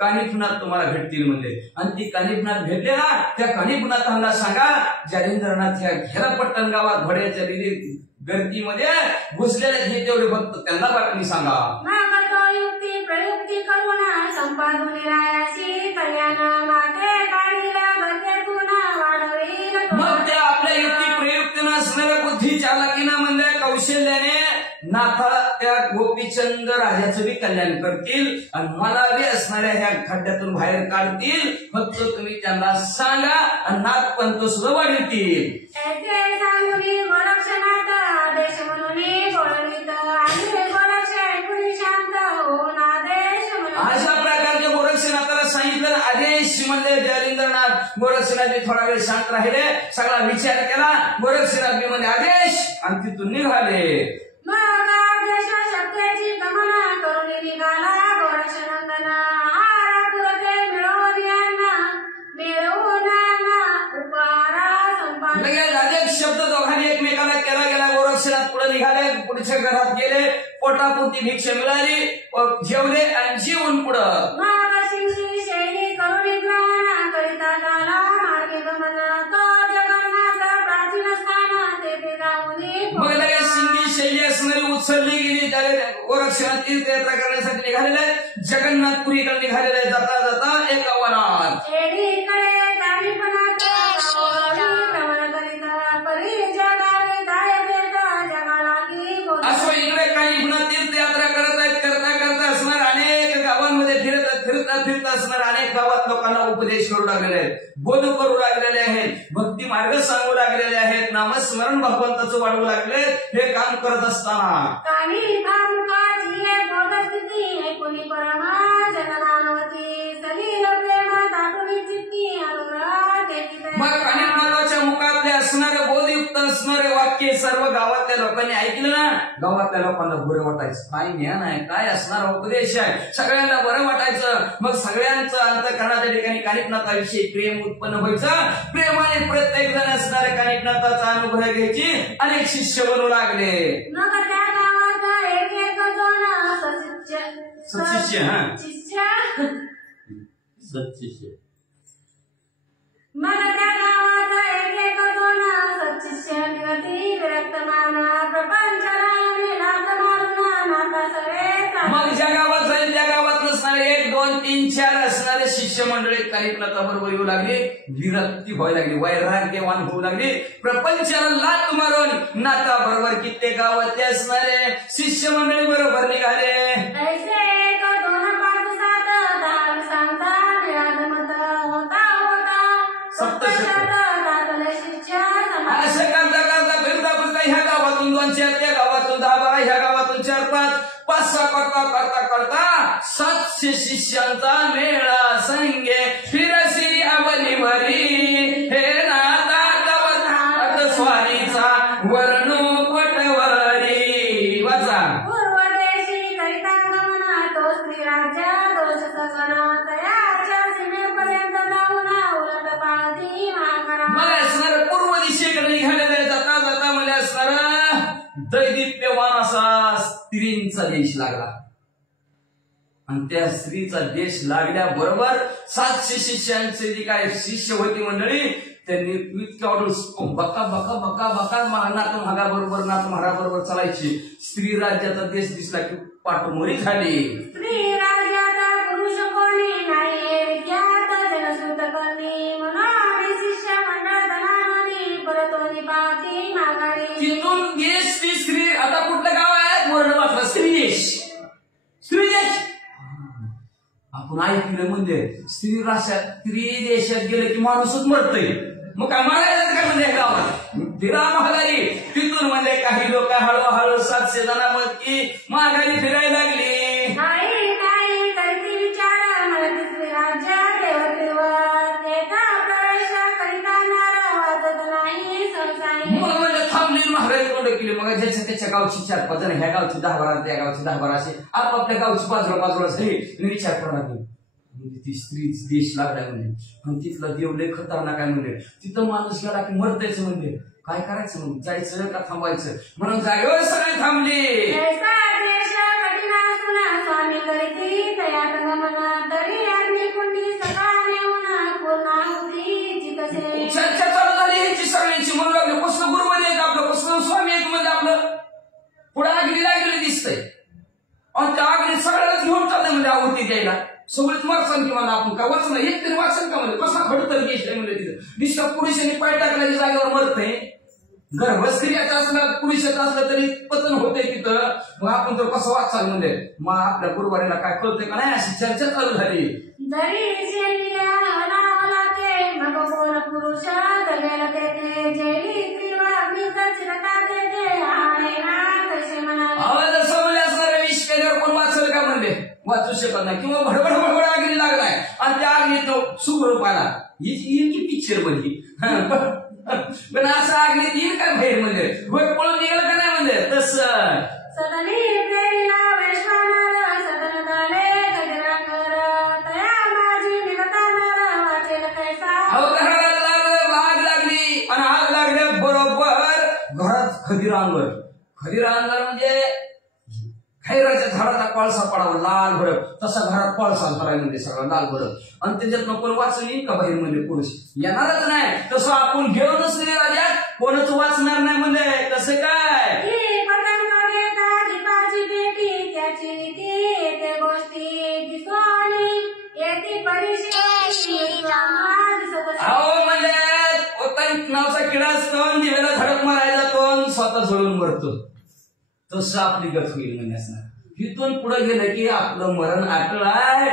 कानिफनाथ तुम्हाला भेटतील म्हणले. आणि ती कानिफनाथ भेटले ना, त्या कानिफनाथांना सांगा जालिंद्रनाथ ह्या घेरापट्टण गावात घोड्याच्या गर्दीमध्ये घुसलेले हे तेवढे भक्त त्यांना बातमी सांगा. युक्ती प्रयुक्ती करून संपादून रायाशी कल्याण माते काढीला गद्यातून वाढवील. मग त्या आपल्या युक्ती प्रयुक्तीनं असणाऱ्या बुद्धी चालाकीनं म्हणल्या कौशल्याने नाथा त्या गोपीचंद राजाचं बी कल्याण करतील आणि मला बी असणाऱ्या ह्या खड्ड्यातून बाहेर काढतील. फक्त तुम्ही त्यांना सांगा आणि नाथ पंत सुद्धा वाढवतील. गोरक्षनाथ आदेश म्हणून बोलवित आणि गोरक्ष ऐकून शांत होऊन आदेश अशा प्रकारचे गोरक्षनाथाला सांगितलं. आदेश म्हणले जालिंद्रनाथ. गोरक्षनाथ थोडा वेळ शांत राहिले, सगळा विचार केला. गोरक्षनाथ म्हणजे आदेश आणि तिथून निघाले. मग आदेश शब्दाची गमना करून निघाला गोरक्षनंदना. आरापुरते मिळवून उपारा संपादन. लगेच शब्द दोघांनी एकमेकाला केला गेला. गोरक्षनाथ पुढे निघाले, पुढच्या घरात गेले, पोटापुरती भिक्षा मिळाली, जेवले आणि जीवन पुढं. महाराष्ट्राची शैली करून ग्रहण करिता झाला मार्गे गमन. तो जगन्नाथ प्राचीन स्थान तेथे जाऊन मग लगेच सिंगी शैली असणारी उचलली गेली. गोरक्षनाथ तीर्थयात्रा करण्यासाठी निघालेले, जगन्नाथपुरीकडे निघालेले. जाता जाता एका वनात असं इकडे काही पुन्हा तीर्थयात्रा करत आहेत. करता असणार अनेक गावांमध्ये फिरत असणार. अनेक गावात लोकांना उपदेश करू लागलेले आहेत, बोध करू लागलेले आहेत, भक्ती मार्ग सांगू लागलेले आहेत, नामस्मरण भगवंताचं वाढवू लागले. हे काम करत असताना मग कानिफनाथाच्या मुखातले असणारे बोधयुक्त असणारे वाक्य सर्व गावातल्या लोकांनी ऐकलं ना. गावातल्या लोकांना बरं वाटायचं. काय ज्ञान आहे, काय असणारा उपदेश आहे, सगळ्यांना बरं वाटायचं. मग सगळ्यांचं अंतःकरणाच्या ठिकाणी कानिफनाथाविषयी प्रेम उत्पन्न व्हायचं. प्रेमाने प्रत्येक जण असणाऱ्या कानिफनाथाचा अनुभव घ्यायची. अनेक शिष्य बनू लागले. सत्शिष्य मग त्या गावात एक दोन सत्शिष्य निगती विरक्तमान प्रपंचराने लाथ मारून नाथा सगळे. मग ज्या गावात जाईल त्या गावात नसणारे 1, 2, 3, 4 असणारे शिष्य मंडळी कानिफनाथाबरोबर येऊ लागली. विरक्ती व्हायला लागली, वैराग्यवान होऊ लागली. प्रपंचाला लाथ मारून नाथा बरोबर कित्येक गावातले असणारे शिष्य मंडळी बरोबर निघाले. ऐसे 1, 2, 5, 7, 10 सांगता विराजमत होता असं करता फिरता ह्या गावातून 2, 4, त्या गावातून 10, 12, ह्या गावातून 4, 5, 6 करता 700 शिष्यांचा मेळा संगे फिरसी अवनी भरी. हे नाथा कवच स्वारीचा वर्णू पटवरी. वाचा पूर्वदेशी करिता गमना तो स्त्री राज्य दोष सगना तयाच्या सीमेपर्यंत जाऊन उलट पाळती माघारा. मग असणार पूर्व दिशेकडे निघालेले. जाता जाता म्हणजे असणार दैदिप्यवान असा स्त्रींचा देश लागला. आणि त्या स्त्रीचा देश लागल्याबरोबर 700 शिष्यांचे जी काय शिष्य होती मंडळी त्यांनी इतक्या बका बका बका बका नाथ महागाबरोबर नाथ महाराबरोबर चालायची. स्त्री राज्याचा देश दिसला की पाठमोरी झाली. स्त्री राज्याचा पुरुष कोणी नाही म्हणून देश ती स्त्री, आता कुठलं गाव आहे वर्ण वाचला स्त्रीदेश. स्त्रीदेश आपण ऐकलं म्हणजे स्त्री राष्ट्रात स्त्री देशात गेलं की माणूसच मरतय. मग काय मारायचं काय म्हणजे गावात फिरा महागारी. तिथून म्हणजे काही लोक हळूहळू 700 जणांमध्ये महागारी फिरायला लागली. नाही नाही करती विचार मला तिसरी राज्य देवदेवत एका प्रवेश करिता नारा वाजत नाही संसारी. मग म्हणजे थांबली महागारी तोंड केली. मग ज्याच्या त्याच्या गावची 4-5 जण, ह्या गावची 10-12, त्या गावची 10-12 असे आपापल्या गावची बाजूला झाली. विचार करा लागली ती स्त्रीच देश लागलाय म्हणजे. आणि तिथला देव लय खतरनाक आहे म्हणजे. तिथं माणूस गेला की मरतायचं म्हणजे. काय करायचं मग, जायचं का थांबायचं. म्हणून जागेवर सगळे थांबले. ऐसा देश कठीण असून स्वामी करीती तयात गमना तरी अग्निकुंडी सकाळने म्हणा पूर्णाहुतीची कसे. चर्चा चालू झाली ह्याची सगळ्यांची. म्हणून लागले कसलं गुरु म्हणजे आपलं, कसलं स्वामी एक म्हणजे आपलं. पुढे अग्नी लागलेली दिसतंय आणि त्या अग्नी सगळ्यालाच घेऊन चाललंय म्हणजे आहुती द्यायला. सगळीच वाचन किंवा आपण का वाचन एक तरी वाचन का म्हणजे कसा खडतर गेश आहे म्हणजे तिथं दिसतं. पुरुषांनी पाय टाकल्याच्या जागेवर मरतंय. गर्भस्त्रियाचं असलं पुरुषाचं असलं तरी पतन होतंय तिथं. मग आपण तर कसं वाचाल म्हणजे. मग आपल्या गुरुवारीला काय कळतंय का नाही अशी चर्चा चालू झाली. जरी शेलिया हला ते मग कोण पुरुष जगेल ते जेली स्त्रीवर अग्नीचा चिरता देते आहे ना कसे म्हणाले. आवाज समजले असणारे विष केल्यावर कोण वाचल का म्हणले, वाचू शकत नाही. किंवा भडभड भडभड अग्नी लागलाय आणि त्या अग्नीत तो सुखरूप आला. ही पिक्चर मध्ये पण असं अग्नीत येईल का बाहेर म्हणजे पळून निघाल का नाही म्हणजे. तसं सदनी प्रेरणा वैश्वानर सदन झाले गजरांगर तया माझी निघतानर वाचेल कैसा. अहो घराला लागलं, आग लागली आणि आग लागल्या बरोबर घरात खदिरांवर. खदिरांवर म्हणजे खैराच्या झाडाचा कोळसा पडावा लाल भडक, तसा घरात कोळसा झाला म्हणजे सगळा लाल भडक. आणि त्याच्यात कोण वाचून येईल का बाहेर म्हणजे पुरुष येणारच नाही. तसं आपण घेऊ नसले राज्यात कोणच वाचणार नाही म्हणजे. कसं काय पतंगाने ताजी बेटी त्याची रीती ते गोष्टी दिसोनी येती परिशी. अहो म्हणजे पतंग नावचा किडा असतो, दिवेला धडक मारायला तो स्वतः जळून मरतो. तसं आपली गत होईल म्हणजे असणार. तिथून पुढे गेलं की आपलं मरण आटळ आहे,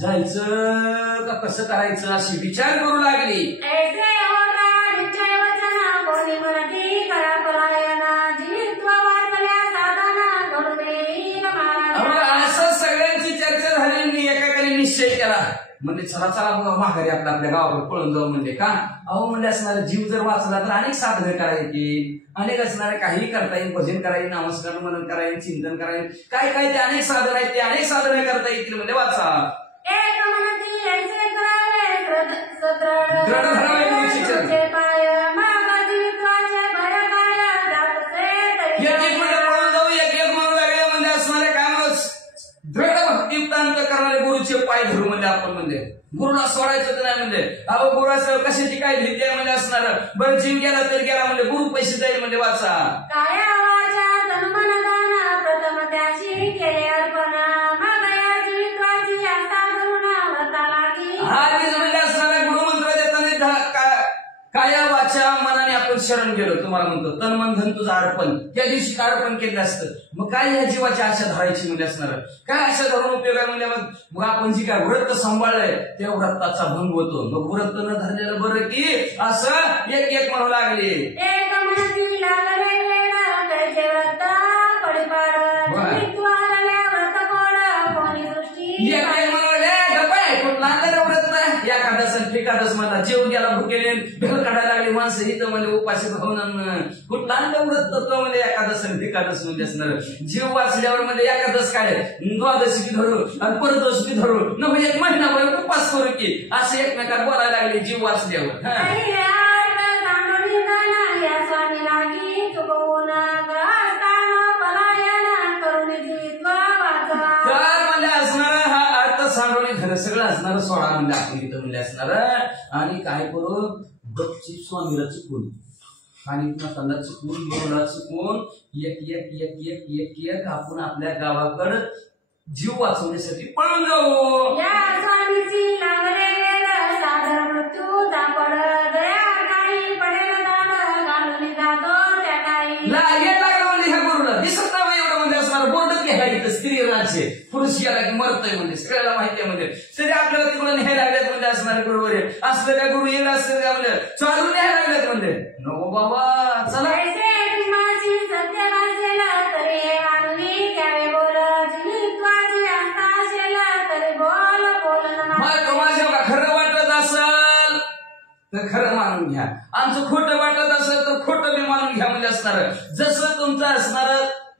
जायचं का कसं करायचं अशी विचार करू लागली. ऐसे होता निश्चय वचना कोणी मराठी करा परायणा जीवित्व वाचल्या साधना घडून येईल महाराज. असं सगळ्यांची चर्चा झाली. मी एकाकडे निश्चय केला म्हणजे चला मग माघारी आपल्या गावाकडे पळून जाऊ म्हणजे. का अहो म्हणजे असणारा जीव जर वाचला तर अनेक साधनं करायची, अनेक असणारे काही करता येईल. भजन करायचे, नामस्मरण मनन करायचे, चिंतन करायचे, काय काय ते अनेक साधन आहेत. ते अनेक साधनं करता येतील म्हणजे वाचा. एक म्हणती ऐसे करावे दृढ धरावे तुझे पाय मागा जीवित्वाचे भर काय जातसे तरी. एक मिनिट पळून जाऊ, एक म्हणून लागले म्हणजे असणारे काय दृढ भक्तियुक्त अंत करणारे गुरुचे पाय धरू म्हणजे आपण म्हणजे. गुरुला सोडायचं नाही म्हणजे. अहो गुरुचं कशाची काय भीती आहे म्हणजे असणार. बरं जीव गेला तर गेला म्हणजे गुरु पैसे जाईल म्हणजे वाचा. काय वाचा तन्मन दाना प्रथम त्याशी केले अर्पण मग या जीवित्वाची आस्था धरून व्रता लागी. हा म्हणजे असणारा गुरुमंत्र देताना काया वाचा मनाने आपण शरण गेलो. तुम्हाला म्हणतो तन मन धन तुझं अर्पण. त्या दिवशी काय अर्पण केलं असतं. मग काय या जीवाची आशा धरायची म्हणजे असणार. काय आशा धरून उपयोग आहे म्हणजे मग आपण जी काय व्रत सांभाळलंय त्या व्रताचा भंग होतो. मग व्रत न धरलेलं बरं की असं एक म्हणू लागले. एक म्हणती लागले वेळा कैसे व्रत पडपाड जीवित्वाला व्रत कोड कोणी सृष्टी. एक म्हणले गपाय कुठला व्रत नाही. एकादश मला जेव गेला भुकेले भेल काढायला लागली माणसं इथं म्हणजे उपाशी भावना कुठला व्रत तत्व म्हणजे एकादश म्हणजे असणार. जीव वाचल्यावर म्हणजे एकादश काय द्वादशी की धरू आणि परदोष की धरू न म्हणजे 1 महिनाभर उपास करू की असं एकमेकात बोलायला लागले जीव वाचल्यावर. स्वामी लागी चुकवून ग्रहस्थान पलायन करून जीवित्व वाचा. तर म्हणजे असणार हा अर्थ सांडवणी धर सगळं असणार. सोळा म्हणजे आपण इथं म्हणजे असणार. आणि काय करू गपची स्वामीला चुकून आणि त्यांना चुकून गुरुला चुकून एक आपण आपल्या गावाकडे जीव वाचवण्यासाठी पळून जाऊ. या स्वामीची लागले सादर मृत्यू दापड दया काही पडेल दाड घालून जातो त्या काही. स्त्री राज्य, पुरुष गेला की मरतोय म्हणजे सगळ्याला माहिती आहे म्हणजे, तरी आपल्याला तिकडून न्यायला लागल्यात म्हणजे असणारे बरोबर आहे. असलं काय गुरु येईल असं काय म्हणजे चालून न्यायला लागल्यात म्हणजे नको बाबा चला. सत्य भाषेला तरी आणून घ्यावे बोल, जिनित्वाची अंता असेला तरी बोल बोल. मग माझ्या खरं वाटत असल तर खरं मानून घ्या, आमचं खोटं वाटत असेल तर खोटं बी मानून घ्या म्हणजे असणार. जसं तुमचं असणार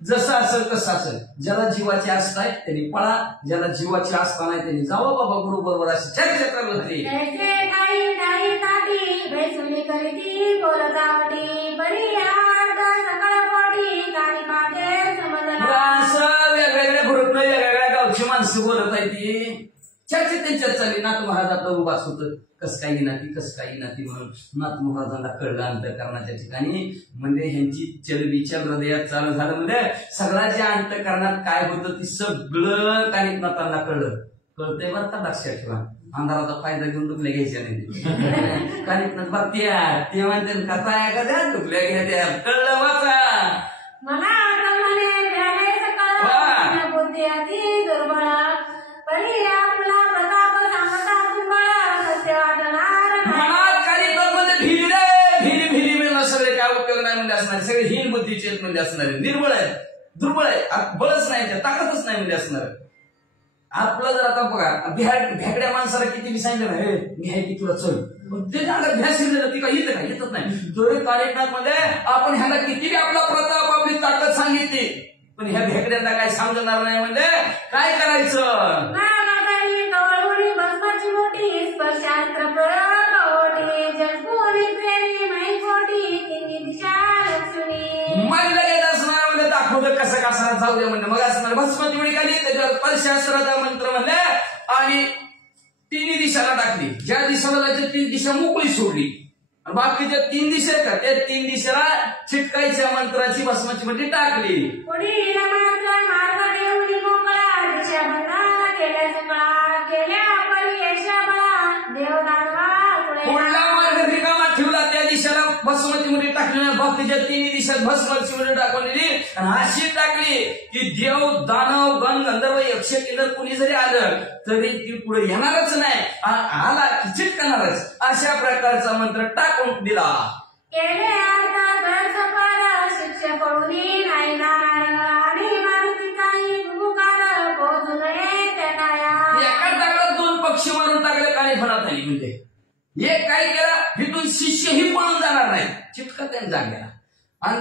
जसं असेल तसं असेल. ज्याला जीवाची आस्था आहे त्यांनी पळा, ज्याला जीवाची आस्था नाही त्यांनी जावं बाबा गुरु बरोबर अशी चर्चा करत होती. असं वेगवेगळ्या ग्रुपनं वेगवेगळ्या गावची माणसं बोलत आहे ती चर्चा त्यांच्यात चालली. नाथ महाराज आपलं उभास होतं कसं काही नाती कसं काही नाती म्हणून नाथ महाराजांना कळलं अंतःकरणाच्या ठिकाणी म्हणजे ह्यांची चलबीच्या हृदयात चालू झालं म्हणजे सगळा जे अंतःकरणात काय होतं ती सगळं कानिकनाथांना कळलं. कळतंय बरं का लक्षात ठेवा, अंधाराचा फायदा घेऊन दुखल्या घ्यायच्या नाही. कानिकनाथ बघत्या ते म्हणते कथा एखाद्या दुखल्या घ्यायच्या कळलं वाचा मला बुद्धी अति दुर्बळ परी आपला प्रताप सांगता तुम्हाला सत्य वाटणार मनात कानिकनाथ म्हणजे भिरी रे भिरी भिरी मिळणार सगळे काय उपयोग नाही म्हणजे असणार. सगळे हीन बुद्धीचे म्हणजे असणारे निर्बळ आहे दुर्बळ आहे बळच नाही त्या ताकदच नाही म्हणजे असणार. आपलं जर आता बघा भेकड्या माणसाला किती बी सांगितलं ना हे मी आहे की तुला चल पण ते अंगात भ्यास येतं ती काय येतं का येतच नाही. तरी कानिकनाथ मध्ये आपण ह्याला किती बी आपला प्रताप आपली ताकद सांगितली पण ह्या भेकड्यांना काय समजणार नाही म्हणजे काय करायचं. भस्माची मोठी स्पर्शास्त्र प्रगोटी जगभूमी प्रेमी मैकोटी तिन्ही दिशा लक्ष्मी मग लगेच असणार म्हणजे दाखवलं कसं कसं जाऊ द्या म्हणजे मग असणार भस्माची मोठी खाली त्याच्यावर स्पर्शास्त्राचा मंत्र म्हणले आणि तिन्ही दिशाला टाकली. ज्या दिशेला जायचं 3 दिशा मोकळी सोडली आणि बाकीच्या 3 दिशा का त्या 3 दिशेला चिटकायच्या मंत्राची भस्माची मोठी टाकली. मार्ग देऊन मोकळा दिशा बंदा केल्या सगळा केल्या पुढला मार्ग रिकामा ठेवला त्या दिशेला भस्माची मुठी टाकली बाकीच्या 3 दिशात भस्माची मुठी टाकवलेली आणि अशी टाकली की देव दानव गण गंधर्व यक्ष किन्नर कुणी जरी आलं तरी ती पुढे येणारच नाही आला की चिटकणारच अशा प्रकारचा मंत्र टाकून दिला. शिक्षा पडून नाही जाणार आणि मारुतीचाही भूकार पोहोचू नये एका टाकला 2 पक्षी मारून टाकले काही म्हणत नाही म्हणजे एक काय केला तिथून शिष्यही पळून जाणार नाही चिटका त्यांनी जागेला आणि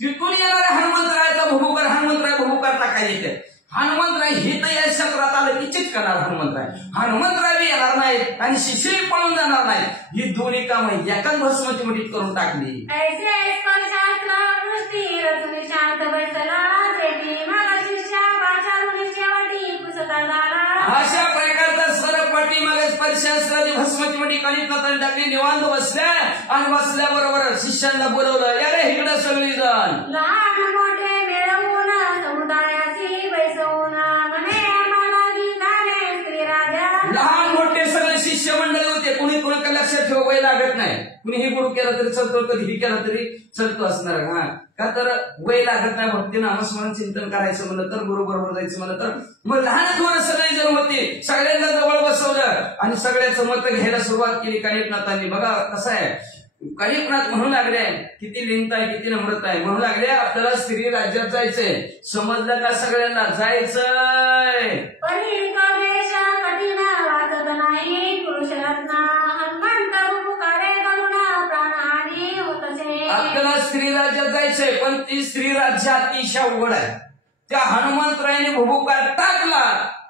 तिथून येणाऱ्या हनुमंतरायाचा भूभुकार हनुमंतराय भूभुकार टाकायला येते. हनुमंतराय हे तर या चक्रात आलं की चिटकणार हनुमंतराय हनुमंतराय बी येणार नाहीत आणि शिष्यही पळून जाणार नाही. ही दोन्ही कामं एकाच भस्माची मुठीत करून टाकली. शांत बैसला शिष्या अशा प्रकारचा सरळ पाठीमागे स्पर्शास्त्राची भस्माची मुठी कानिकनाथांनी टाकली. निवांत बसल्या आणि बसल्याबरोबर शिष्यांना बोलवलं यारे इकडं सगळी जण लहान मोठे मिळवून समुदायाची बैसवून म्हणे आम्हाला गीताने श्रीराजा. लहान मोठे सगळे शिष्य मंडळी होते. कुणी कुणाकडे लक्षात ठेवा वय लागत नाही. कुणीही गुरु केला तरी चलतो कधीही केला तरी चलतो असणार. हा का तर वय लागत नाही भक्ती नामस्मरण चिंतन करायचं म्हणलं तर गुरु बरोबर जायचं म्हणलं तर मग लहान थोडं सगळे जण होते. सगळ्यांना जवळ बसवलं आणि सगळ्याचं मत घ्यायला सुरुवात केली कानिकनाथांनी. बघा कसं आहे कानिकनाथ म्हणू लागले किती लिंत आहे किती नम्रता आहे. म्हणू लागले आपल्याला स्त्री राज्यात जायचंय. समजलं का सगळ्यांना जायचंय. कठीण वाचत नाही पुरुषरत्न हनुमंत पुकारे करुणा प्राणहानी होतसे. आपल्याला स्त्री राज्यात जायचंय पण ती स्त्री राज्य अतिशय अवघड आहे. त्या हनुमंतरायाने भुभुकार टाकला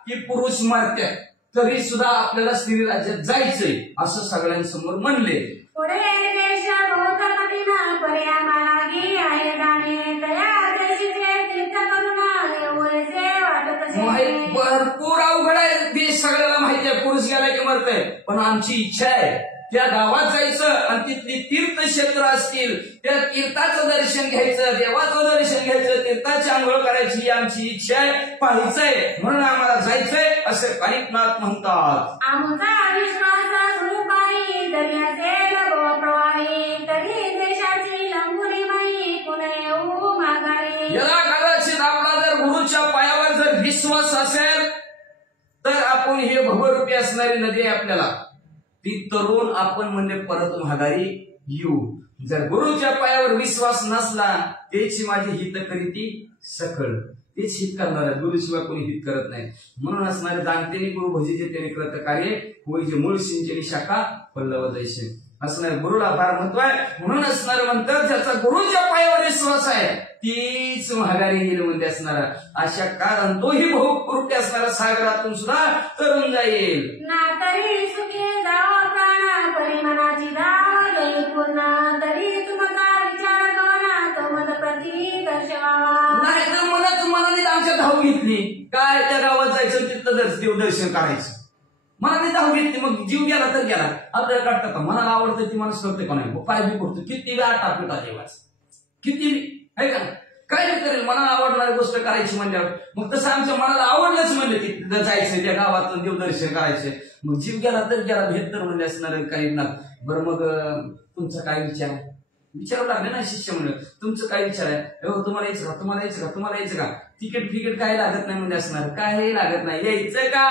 की पुरुष मारते तरी सुद्धा आपल्याला स्त्री राज्यात जायचंय असं सगळ्यांसमोर म्हणले. पुढे देश बहुत कठीण पर्या मालागी आहे जाणे तया देशीचे तीर्थ करुणा एवढेसे वाटत भरपूर अवघड आहे. देश सगळ्याला माहिती आहे पुरुष गेला की मरतय पण आमची इच्छा आहे त्या गावात जायचं आणि तिथली तीर्थक्षेत्र असतील त्या तीर्थाचं दर्शन घ्यायचं देवाचं दर्शन घ्यायचं तीर्थाची आंघोळ करायची ही आमची इच्छा आहे पाहायचंय म्हणून आम्हाला जायचंय असे कानिकनाथ म्हणतात. आमचा विश्वास गुरुपायी दर्याचे प्रवाही तरी देशाची लंबुरी माई पुणे येऊ माघारी. याला कदाचित आपला जर गुरुच्या पायावर जर विश्वास असेल तर आपण हे भवरूपी असणारी नदी आहे आपल्याला ती तरुण आपण म्हणजे परत माघारी येऊ. जर गुरुच्या पायावर विश्वास नसला तेच माझी हित करीती सकळ, तेच हित करणार आहे, गुरुशिवाय कोणी हित करत नाही. म्हणून असणारे जाणतेने गुरु भजीचे त्याने करत कार्य होय जे मूळ सिंचनी शाखा पल्लव जैसे असणारे गुरुला फार महत्व आहे. म्हणून असणारे म्हणतात ज्याचा गुरुच्या पायावर विश्वास आहे तीच महागारी येईल म्हणजे असणारा अशा कारण तोही बहुकृती असणारा सागरातून सुद्धा तरुण जाईल. ना तरी सुखी जाओ प्राण परिमनाची धाव येई पूर्ण तरी तुमचा विचार कवना तो मद प्रती दर्शवावा. नाही तर मनाने आमच्या धाव घेतली काय त्या गावात जायचं तिथं देवदर्शन करायचं मनाने धाव घेतली मग जीव गेला तर गेला आपल्याला काढतात मनाला आवडतं ती माणूस करते का नाही पाय बी करतो किती वेळा टाकता देवाच किती आहे का काय नाही करेल मनाला आवडणारी गोष्ट करायची म्हणल्यावर मग तसं आमच्या मनाला आवडलंच म्हणलं की तिथं जायचं त्या गावातून देवदर्शन करायचं मग जीव गेला तर गेला बेहत्तर म्हणजे असणार काही ना. बरं मग तुमचा काय विचार आहे विचारावं लागलं ना शिष्य म्हणलं तुमचं काय विचार आहे हो तुम्हाला यायचं का तुम्हाला यायचं का तुम्हाला यायचं का तिकीट काय लागत नाही म्हणजे असणार काय लागत नाही यायचं का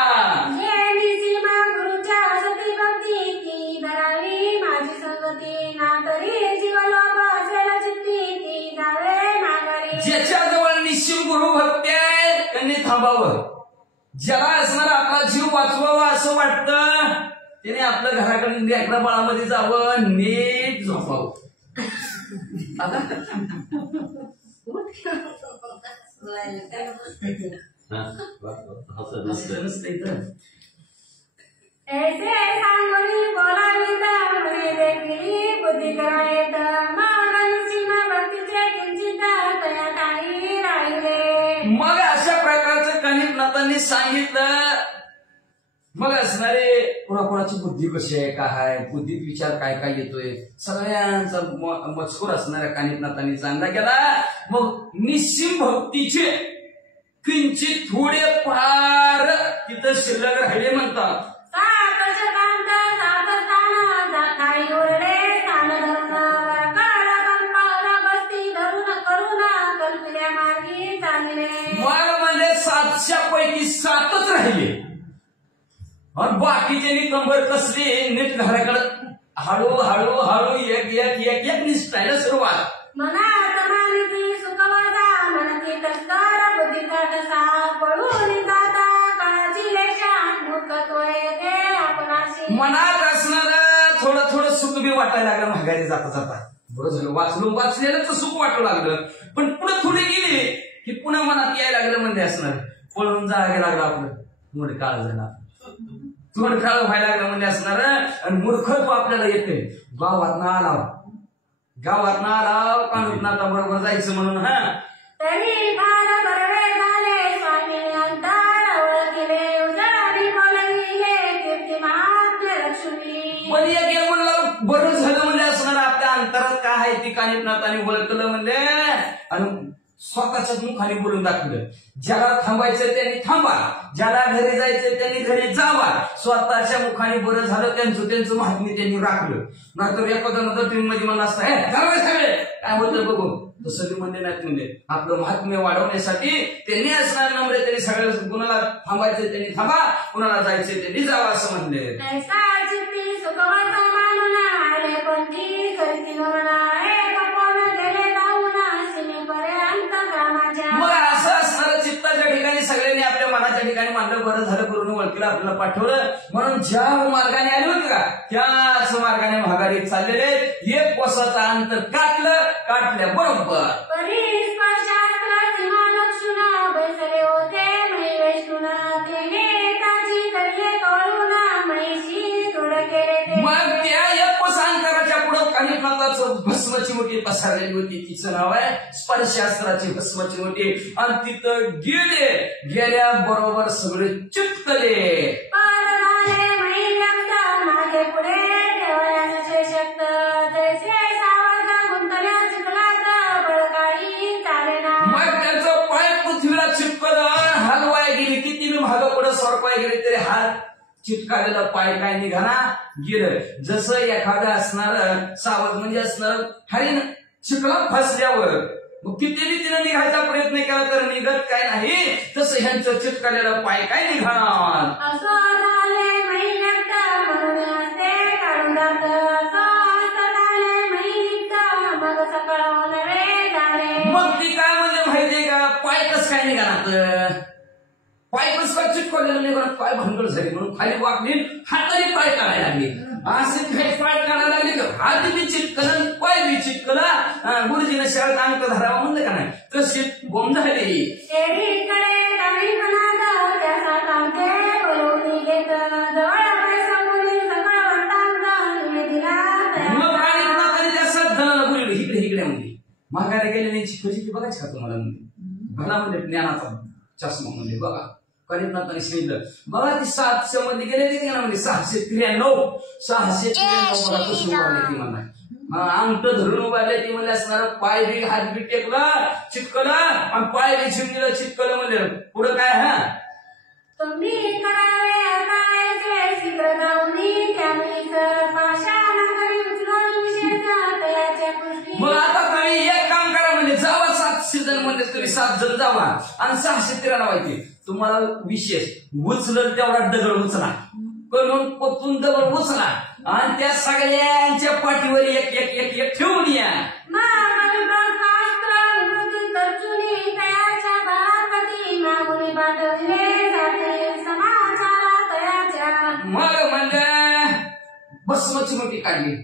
गुरुच्या सती भक्ती ती धरावी माझी संगती ना तरी जीवलोक असेल चित्ती ती जावे माघारी. ज्याच्याजवळ निश्चित गुरु भक्ती आहे त्यांनी थांबावं. ज्याला असणार आपला जीव वाचवावा असं वाटतं त्याने आपल्या घराकडे लेकरा बाळामध्ये जावं नीट झोपावं. ऐसे सांगोनी बोलावीत म्हणे देखील बुद्धी करायत मग अनुसीमा भक्तीचे किंचित तया काही राहिले. मग अशा प्रकारचं काही नातांनी सांगितलं. मग असणारे कुणाकुणाची बुद्धी कशी आहे काय आहे बुद्धीत विचार काय काय येतोय सगळ्यांचा मजकूर असणाऱ्या कानिपनाथांनी चांगला केला. मग निश्चिम भक्तीचे किंचित थोडे फार तिथं शिल्लक राहिले म्हणतात. मग म्हणजे 700 पैकी 7च राहिले आणि बाकीच्यांनी कंबर कसली नीट घराकडे हळू एक एक एक एक निष्ठायला सुरुवात. मनात मानिती सुखवादा मनती तस्कर बुद्धीचा ठसा पळून जाता काळाची लेशात मूर्खत्व येते आपणाशी. मनात असणार थोडं सुख बी वाटायला लागलं महागारी जाता जाता. बरं झालं वाचलेलं तर सुख वाटू लागलं पण पुढे थोडी गेली की पुन्हा मनात यायला लागलं म्हणजे असणार पळून जायला लागलं आपलं थोडं काळ झाला थोडं काळ व्हायला लागलं म्हणजे असणार आणि मूर्खत्व आपल्याला येते. गावात आलाव कानुनाथा बरोबर जायचं म्हणून हा तरी फार बरे झाले स्वामी अंतर ओळखले उजळणी बोलविले कीर्तिमान लक्ष्मी. पण एक म्हणलं बरं झालं म्हणजे असणार आपल्या अंतरात काय आहे ती कानिपनाथांनी ओळखलं म्हणजे आणि स्वतःच्याच मुखाने बोलून दाखवलं. ज्याला थांबायचं त्यांनी थांबा ज्याला घरी जायचं त्यांनी घरी जावा. स्वतःच्या मुखाने बरं झालं त्यांचं महात्म्य त्यांनी राखलं. नाहीतर एखादा नंतर तुम्ही मध्ये मला असता काय होतं बघू तसं ते म्हणले नाहीत म्हणजे आपलं महात्म्य वाढवण्यासाठी त्यांनी असणार नम्र त्यांनी सगळं कुणाला थांबायचं त्यांनी थांबा कुणाला जायचं त्यांनी जावा असं म्हणले. मग असं असणारं चित्ताच्या ठिकाणी सगळ्यांनी आपल्या मनाच्या ठिकाणी मानलं बरं झालं करून ओळखीला आपल्याला पाठवलं म्हणून ज्या मार्गाने आले होते का त्याच मार्गाने महागारी चाललेले. एक कोसाचं अंतर काटल्या बरोबर मग त्या एक कोसांतराच्या पुढं कानिपनाथाचं भस्माची मोठी पसरलेली होती तिचं नाव आहे स्पर्शास्त्राची भस्माची मोठी आणि तिथं गेल्या बरोबर सगळे चिटकले. मग त्यांचं पाय पृथ्वीला चिटकलं हलवाय गेली किती मी महाग पुढे सरपाय गेले तरी हात चिटकालेला पाय काय निघाना गेलं. जसं एखादं असणार सावध म्हणजे असणार हरिण चिखलात फसल्यावर मग किती तिने निघायचा प्रयत्न केला तर निघत काय नाही, तसं ह्यांचं चिटकलेलं पाय काय निघाल. असो झाले महिन्यात म्हणून असते काढून जात, असो झाले महिन्यात मग सकाळ नवे झाले. मग ती काय म्हणजे माहितीये का, पाय कस काय निघाला, पाय कस काय चिटकलेलं निघाला, पाय भांगड झाली म्हणून खाली वाकली, हाताने पाय काढायला लागली. असे काही पाय काढायला लागले, हात बी चिटकलं पाय बी चिटकला. गुरुजीने शाळेत अंक धरावा म्हणलं का नाही, तशी गोम झाली. मग राणी त्याचा धनाला बोलली इकडे इकडे म्हणजे माघारी गेले नाही. चिखली बघायची का तुम्हाला म्हणजे भला म्हणजे ज्ञानाचा चष्मा म्हणजे बघा करीतनाथाने सांगितलं बघा ती 700 मध्ये गेले ते म्हणजे 693 बघा कसं उभारले ती म्हणा, अंगठ धरून उभारले ती म्हणजे असणार. पाय बी हात बी टेकला चिटकला आणि पाय बी चिमणीला चिटकलं म्हणजे पुढं काय. हा तुम्ही करावे काय शीघ्र जाऊनी त्यामुळे पाषाण करी उचलून विषयाच्या पृष्ठी. मग आता तुम्ही एक काम करा म्हणजे जावा 700 जण म्हणजे तुम्ही 7 जण जावा आणि 613 लावायचे. तुम्हाला विशेष उचलल तेवढा दगड उचला, करून पतून दगड उचला आणि त्या सगळ्यांच्या पाठीवर एक एक एक एक ठेवून या. मग म्हणजे भस्माची मोठी काढली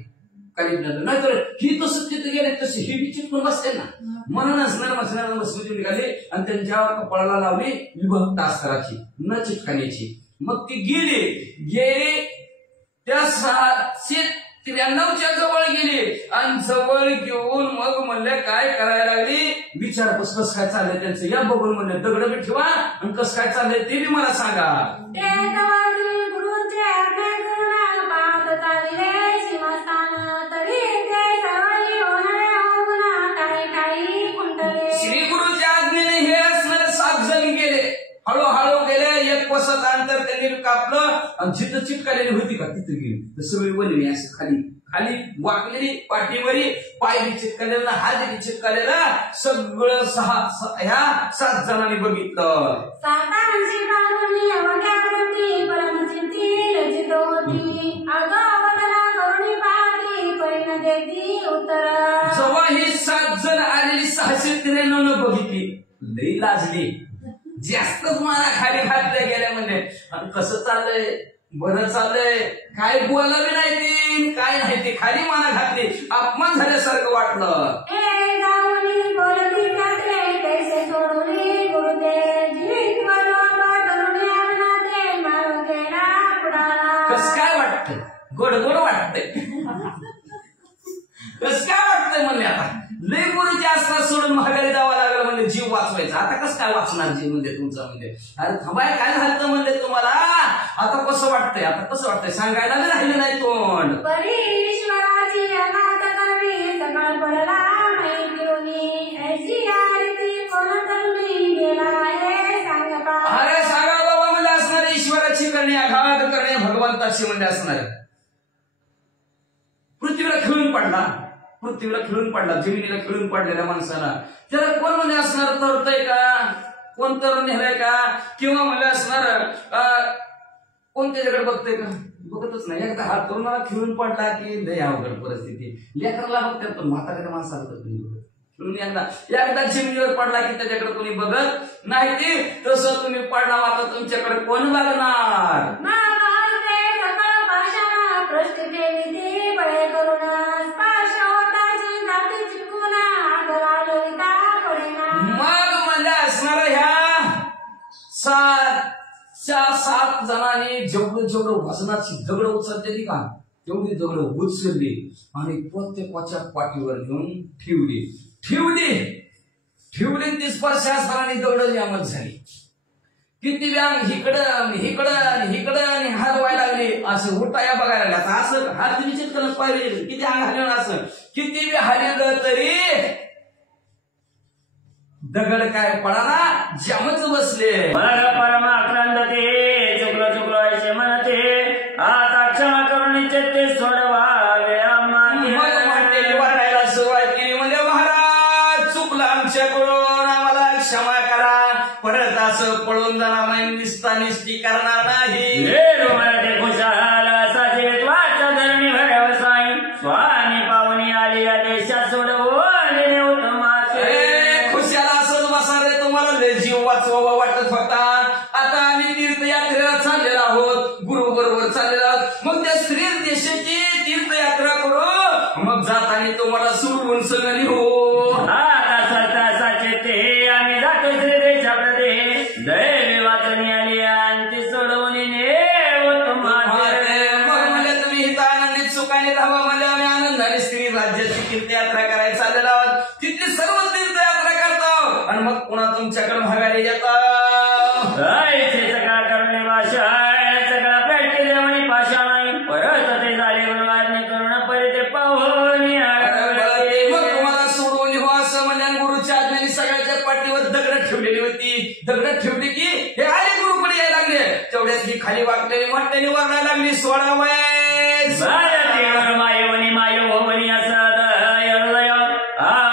नाहीतर ही तसं तिथे गेले तशी ही बी चिटकून बसते ना, म्हणूनच नरमसनाला भस्माची निघाली आणि त्यांच्या कपाळाला लावली विभक्त अस्तराची न चिटकाण्याची. मग ती गेली त्या 693च्या जवळ गेली आणि जवळ घेऊन मग म्हणले काय करायला लागली, विचारपूस कसं काय चाललंय त्यांचं या बघून म्हणले दगड बी ठेवा आणि कसं काय चाललंय ते बी मला सांगा. श्री गुरुच्या आज्ञेने हे असणारे 7 जण गेले, हळूहळू गेले. एक वसत अंतर त्यांनी कापलं आणि जिथं चिटकालेली होती का तिथं गेली तर सगळी वळली असं खाली खाली वाकलेली पाठीवरी, पाय बी चिटकालेला हात बी चिटकालेला सगळं ह्या 7 जणांनी बघितलं. जेव्हा ही 7 जण आलेली 693 बघितली लई लाजली, जास्तच मला खाली घातल्या गेल्या म्हणजे कसं चाललंय बरं चाललंय काय बोलावे नाही ते काय नाही ते खाली माना घातली, अपमान झाल्यासारखं वाटलं. कस काय वाटतंय, गोडगोड वाटतंय, कस काय वाटतंय म्हणले आता लय गुरुजी असतात सोडून महागारी जावं लागलं म्हणजे जीव वाचवायचा. आता कसं काय वाचणार जीव म्हणजे तुमचा म्हणजे अरे थांबाय काय झालं म्हणले तुम्हाला आता कसं वाटतंय, आता कसं वाटतंय सांगायला बी राहिलं नाही तोंड. अरे सांगा बाबा म्हणजे असणारे ईश्वराची करणे आघात करणे भगवंताची म्हणजे असणारे. पृथ्वीला खिळून पडला जमिनीला खिळून पडलेल्या माणसाला त्याला कोण म्हणजे असणार तरतय का, कोण तरुण नेलाय का, किंवा म्हणजे असणार कोण त्याच्याकडे बघतय का, बघतच नाही. एकदा हा तरुणाला खिळून पडला की लय अवघड परिस्थिती. लेकराला बघतात पण म्हाताऱ्या माणसाला तर कोणी बघत खिळून एकदा जमिनीवर पडला की त्याच्याकडे कोणी बघत नाही. ते तसं तुम्ही पडला आता तुमच्याकडे कोण बघणार. मग म्हणजे असणार ह्या 7 जणांनी जेवढं वजनाची दगड उचललेली का तेवढी दगड उचलली आणि प्रत्येकाच्या पाठीवर घेऊन ठेवली ती स्पर्शासनाने दगड जामत झाली. किती व्यांग हिकडं आणि हात व्हायला लागले, असं उठाया बघायला लागला. असं हात विचित करत पाहिजे किती अंग हलवलं, असं किती बी हलवलं तरी दगड काय पडाना जामच बसले. परमाक्रांत ते चुकलो ऐसे म्हणते आता क्षमा करून ते सोडवावे वाटायला सुरुवात केली म्हणजे महाराज चुकलं असं पळून जाणार नाही, निष्ठी करणार नाही. मराठी खुशाल साचे वाचा धरणी भराव साई स्वामी पावनी आली या देशात सोडवून उत्तमाचे. खुशाला असंच बसा रे, तुम्हाला लय जीव वाचवा वाटत होता. आता आम्ही तीर्थयात्रेला चाललेलो आहोत, गुरु बरोबर चाललेलो आहोत. मग त्या श्री देशाची तीर्थयात्रा करू, मग जाताना तुम्हाला सोडवून सगळं लिहू. आता तासाचे ते आम्ही जातो श्री देशाप्रदेश दैवी वाचनी आली आणि ती सोडवून मग मला तुम्ही इथं आनंदित सुखाने राहावा, मला आम्ही आनंदाने श्री राज्याची तीर्थयात्रा करायला चाललेलो आहोत. तिथली सर्व तीर्थयात्रा करतो आणि मग पुन्हा तुमच्याकडे भागायला येतो. सगळा करणे भाषा सगळा प्रॅक्टिस म्हणे भाषा नाही परत ते झाले वाजणे करून परी ते पाहून मग तुम्हाला सोडवून लिहू असं म्हणजे गुरुच्या आज्ञेने सगळ्याच्या पाठीवर दगड ठेवलेली होती. दगड ठेवली की हे आले गुरुकडे यायला लागले. तेवढ्यात ही खाली वागलेली मोठ्याने वागायला लागली. 16 वयस मायवणी मायवणी असं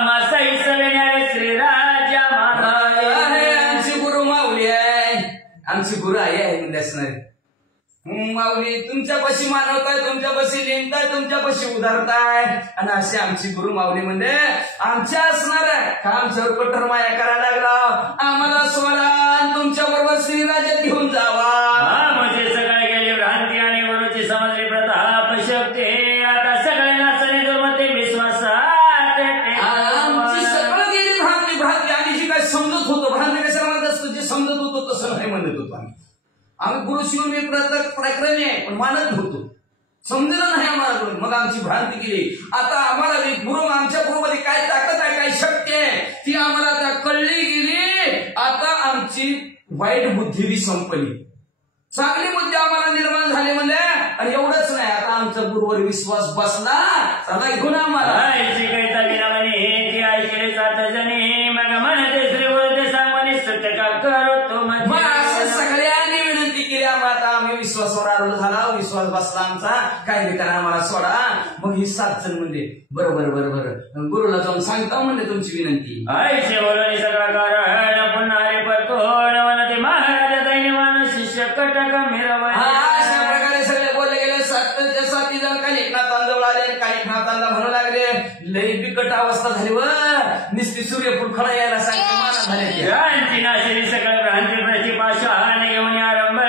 मासाई सगळे श्रीराजा आमची गुरु माऊली आहे, आमची गुरु आई आहे म्हणजे असणारी. माऊली तुमच्यापाशी मानवताय, तुमच्यापाशी लिहिताय, तुमच्यापाशी उधारताय आणि अशी आमची गुरु माऊली म्हणजे आमच्या असणार आहे का आमच्यावर कठोर माया करायला लागला. आम्हाला सोडा तुमच्या बरोबर श्रीराजात घेऊन जावा. म्हणजे सगळे गेली भ्रांती आणि गुरुची समजली प्रताप शक्ती. आता सगळ्यांना सगळे दुर्मते विश्वासात आमची सगळं गेली भ्रांती आणि जी काय समजत होतो, भ्रांती कशाला म्हणत असतो, जे समजत होतो तसं नाही म्हणत होतो आम्ही गुरु शिवून मी प्रक्रमी आहे पण मानत होतो, समजलं नाही आम्हाला गुरु. मग आमची भ्रांती केली. आता आम्हाला गुरु आमच्या गुरुमध्ये काय ताकद आहे, काय शक्ती आहे ती आम्हाला आता कळली गेली. आता आमची वाईट बुद्धी बी संपली, चांगली बुद्धी आम्हाला निर्माण झाली म्हणजे. आणि एवढंच नाही, आता आमच्या गुरुवर विश्वास बसला. चला घेऊन आम्हाला मग म्हणते श्री बोलते सांगणे सत्य का करतो असं सगळ्यांनी विनंती केली. आता आम्ही विश्वासावर आलो झाला, विश्वास बसला आमचा, काय बी करा आम्हाला सोडा. मग ही 7 जण म्हणजे बरोबर बरोबर गुरुला जाऊन सांगता म्हणले तुमची विनंती. आयशे बोलून सगळा कारण पुन्हा हरी परतोड म्हणते महाराजा दैन्यवान शिष्य कटक मिरव. अशा प्रकारे सगळे बोलले गेले. 7 जण काही नातांजवळ आले, काही नातांना म्हणू लागले. लई बिकट अवस्था झाली व निस्ती सूर्यफूल खडा यायला सांगितलं माना झाले. भ्रांती नाशरी सगळं भ्रांती प्रतिभाषा घेऊन आरंभ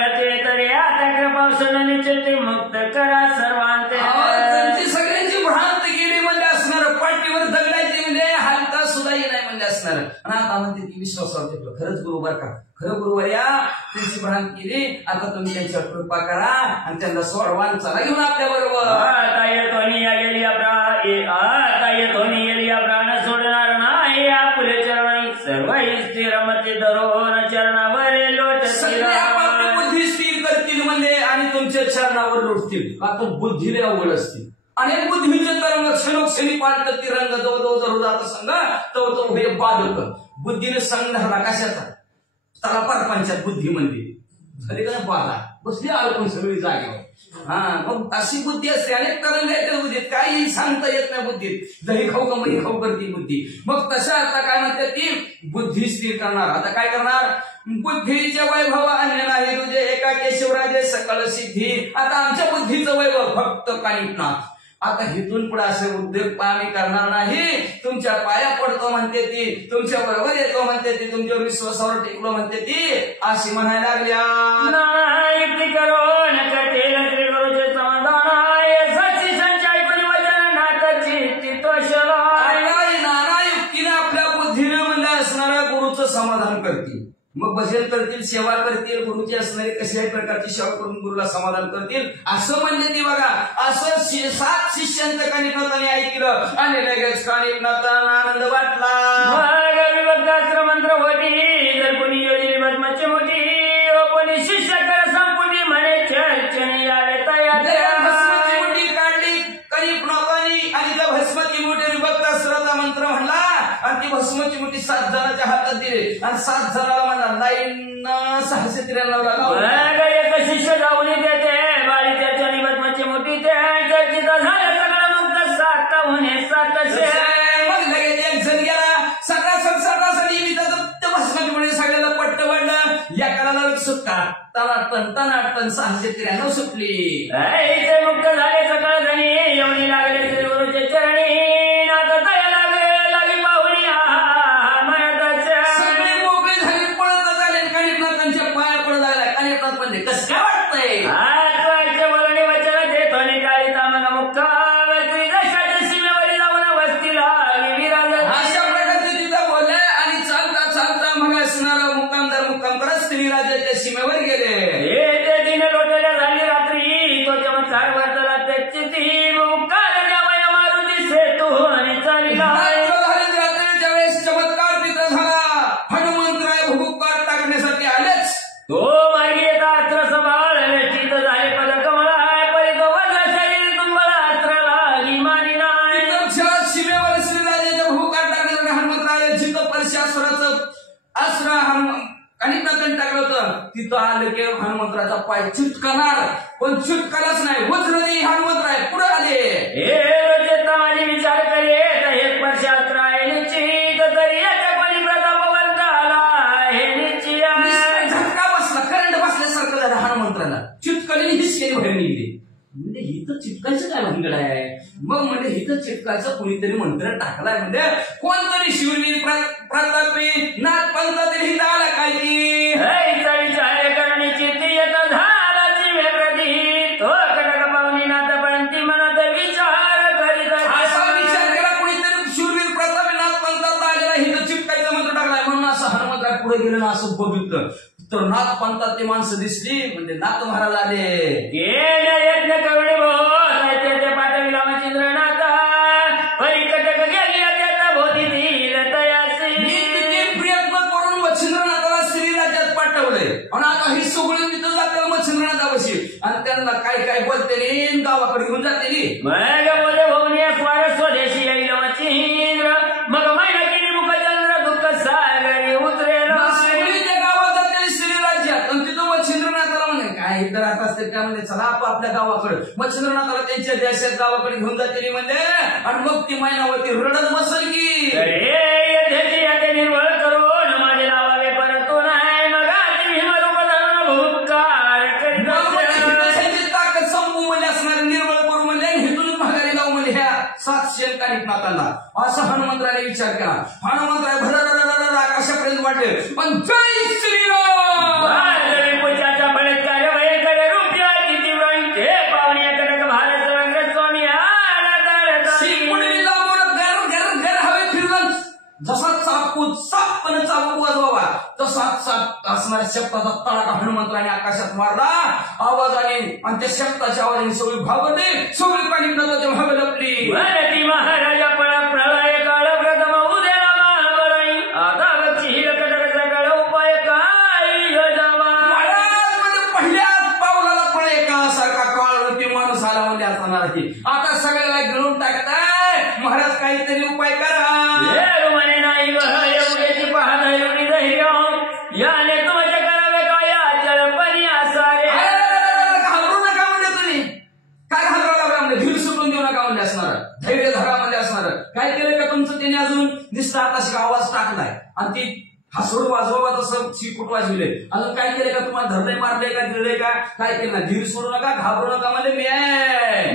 तरी आता कृपासून निश्चित मुक्त करा सर्वांते. त्यांची सगळ्यांची भ्रांत गेली म्हणजे असणार, पाठीवर दगडायची म्हणजे हालता सुद्धा नाही म्हणजे असणार. आणि आता म्हणते ती विश्वासावर टेकलं. खरंच गुरु बर का, खरं गुरुवर या. त्यांची भ्रांत केली. आता तुम्ही त्यांच्यावर कृपा करा आणि त्यांना सोडवा, चला घेऊन आपल्या बरोबर. आता येतोनी गेली प्राण सोडणार नाही आपले चरण सर्व स्थिरमती धरून चरणावर लोट. बुद्धी स्थिर करतील म्हणजे आणि तुमच्या चरणावर लोटतील. का तो बुद्धीला अवघड असतील. अनेक बुद्धीचे तरंग क्षणोक्षणी पालटत ती रंग जवळ धरू जात संघ तो हे बाधक. बुद्धीने संघ धरला कशाचा, त्याला परपंचात बुद्धी म्हणते झाली का बाधा बसली अडकून सगळी जागेवर. मग अशी बुद्धी असते. अनेक तरंग येतात बुद्धीत, काही सांगता येत नाही बुद्धीत. दही खाऊ का मही खाऊ करते बुद्धी. मग तशा आता काय म्हणतात ती बुद्धी स्थिर करणार. आता काय करणार, बुद्धीचे वैभव अन्य नाही तुझे एका केशवराजे सकळ सिद्धी. आता आमच्या बुद्धीचं वैभव फक्त कानिटनाथ. आता हिथून पुढे असे उद्योग आम्ही करणार नाही. तुमच्या पाया पडतो म्हणते ती, तुमच्या बरोबर येतो म्हणते ती, तुमच्या विश्वासावर टेकलो म्हणते ती, अशी म्हणायला लागल्या. युक्ती करून करतील श्री गुरुचे समाधान साक्षी संचय कोणी वचन नाकाची नाना युक्तीने आपल्या बुद्धीने म्हणलं असणाऱ्या गुरुचं समाधान करतील. मग भजन करतील, सेवा करतील, गुरुची असणारी कशाही प्रकारची सेवा करून गुरुला समाधान करतील असं म्हणले ती. बघा असं 7 शिष्यांचं कानिपनाथाने ऐकलं आणि लगेच कानिपनाथांना आनंद वाटला. मंत्र होती जर कोणी योजली भस्माची मोठी कोणी शिष्य कर संपुटी म्हणे चर्चने यावे तयार. भस्माची मोठी काढली कानिपनाथांनी आणि त्या भस्माची मोठी विभक्त अस्त्राचा मंत्र म्हणला आणि ती भस्माची मोठी 7 जणांच्या हातात दिली आणि 7 जणाला म्हणला लाईन 693 एक शिष्य जाऊन येते बाळी त्याच्या भस्माची मोठी ते चर्चित झालं सगळं मुक्त 7 होणे 700. मग लगेच एक जण गेला सकाळसाठी मी त्याचं भस्माची मोठी सगळ्याला पट्ट वाढलं टन 693 सुटली. ऐसे मुक्त झाले सकाळ धनी येऊनी लागले श्री गुरुचे चरणी नाथ तया लागले लागी पाहुणी सगळे मोकळे झाले, पळत झाले, कानिपनाथांच्या पाया पडू लागला. कानिपनाथ म्हणले कसं काय वाटतंय? आजचे बोलणे वचन देतो काळी तामना मुक्त देशाच्या सीमेवरील जाऊन वस्तीला विराज. अशा प्रकारे तिथं बोलले आणि चालता चालता मग असणारा मुक्काम करत श्रीराजाच्या सीमेवर गेले. ते दिन लोटल्या झाली रात्री तो चमत्कार वर्तला त्याची ती मुक्काल द्यावया मारुती सेतू आणि चालिला. त्यावेळेस चमत्कार तिथं झाला. हनुमंतराय भूपार टाकण्यासाठी आलेच. तो मार्गी येता अस्त्र सबाळ चित झाले पद कमळा परी तो वज्र शरीर तुंबळा अस्त्र लागी मानी नाही. सीमेवर श्रीराजाच्या भूकार टाकण्यासाठी हनुमंतराय जिथं परशासुराचं अस्त्र कानिपनाथांनी टाकलं होतं तिथं आलं की हनुमंतराचा पाय चिटकणार, पण चिटकलाच नाही. वज्र देई हनुमंतराय पुढे आले. हे चेता माझी विचार करे हे परशास्त्र आहे निश्चित तरी याच्या कोणी प्रतापवंत आला हे निश्चित. झटका बसला, करंट बसल्यासारखं झालं हनुमंतराला. चिटकली हिसकेली बाहेर निघली. म्हणजे हिथं चिटकायचं काय भानगड आहे? मग म्हणजे हिथं चिटकायचं कुणीतरी मंत्र टाकलाय. म्हणजे कोणतरी शिवली प्रतापी नाथ पंथातील हिथं आला काय की विचार करण्याची येत झालाची वेप्रती तो कडक पाहुणी नाथपर्यंत मनात विचार करीत असा विचार केला कुणीतरी शूरवीर प्रतापी नाथ पंथातला आलेला हिथं चिटकायचं मंत्र टाकलाय. म्हणून असं हनुमंतराय पुढे गेलं ना असं बघितलं तर नाथ पंथातली माणसं दिसली. म्हणजे नाथ महाराज आले. यत्न करुणे ते पाठविला मच्छिंद्रनाथ परिकटक गेली त्याचा भोती दिल तयासी. प्रयत्न करून मच्छिंद्रनाथाला श्रीराज्यात पाठवलंय आणि आता ही सगळी तिथं जाते मच्छिंद्रनाथापाशी आणि त्यांना काय काय बोलते गावाकडे घेऊन जाते. मग बोले भवनी स्वार स्वदेशी येईल मच्छिंद्र मग महिना केली मुखचंद्र दुःख सागरी उतरेला. मच्छिंद्रनाथाला म्हणे काय इथं राहत असते त्यामध्ये चला आपल्या गावाकडे. मच्छिंद्रनाथाला त्यांच्या देशात गावाकडे घेऊन जाते म्हणजे आणि मग ती मैनावती रडत बसल की निर्वळ करून माझे लावावे परतो नाही मग भीमरूप धरून भूतकाळ ताकद संपू म्हणजे असणार निर्वळ करू म्हणजे हिथून माघारी लावू म्हणजे ह्या 700 कानिपनाथांना. असं हनुमंतराने विचार केला. हनुमंतराय भर आकाशापर्यंत वाटले पण जय श्रीराम जसा सापपणे चाबूक वाजवावा तसा असणाऱ्या शब्दाचा तडाखा हनुमंतराने आकाशात मारला. आवाजाने आणि त्या शब्दाच्या आवाजाने सगळी भागवते सगळी कानिपनाथाच्या भाग लपली. महाराजा पळा प्रलय काळ प्रथम उद्याला महाबळी आता गच्ची कटक सकळ उपाय काय योजावा. पहिल्याच पावलाला पळे काळासारखा काळ माणूस आला म्हणजे असणार की आता सगळ्याला गिळून टाकताय. महाराज काहीतरी उपाय करा. याने तुमच्या करावे काय अचलपणी असारे. घाबरू नका म्हणजे तुम्ही काय घाबरावं लागला म्हणजे धीर सुटून देऊ नका म्हणजे असणार धैर्य धरा म्हणजे असणार. काय केलं का तुमचं त्याने अजून दिसतं आताशी आवाज टाकलाय आणि ती हसरूड वाजवा तसं शिकूट वाजविले. अजून काय केलं का तुम्हाला धरले मारले का गिळले का काय केलं ना. धीर सोडू नका घाबरू नका म्हणजे मी आहे.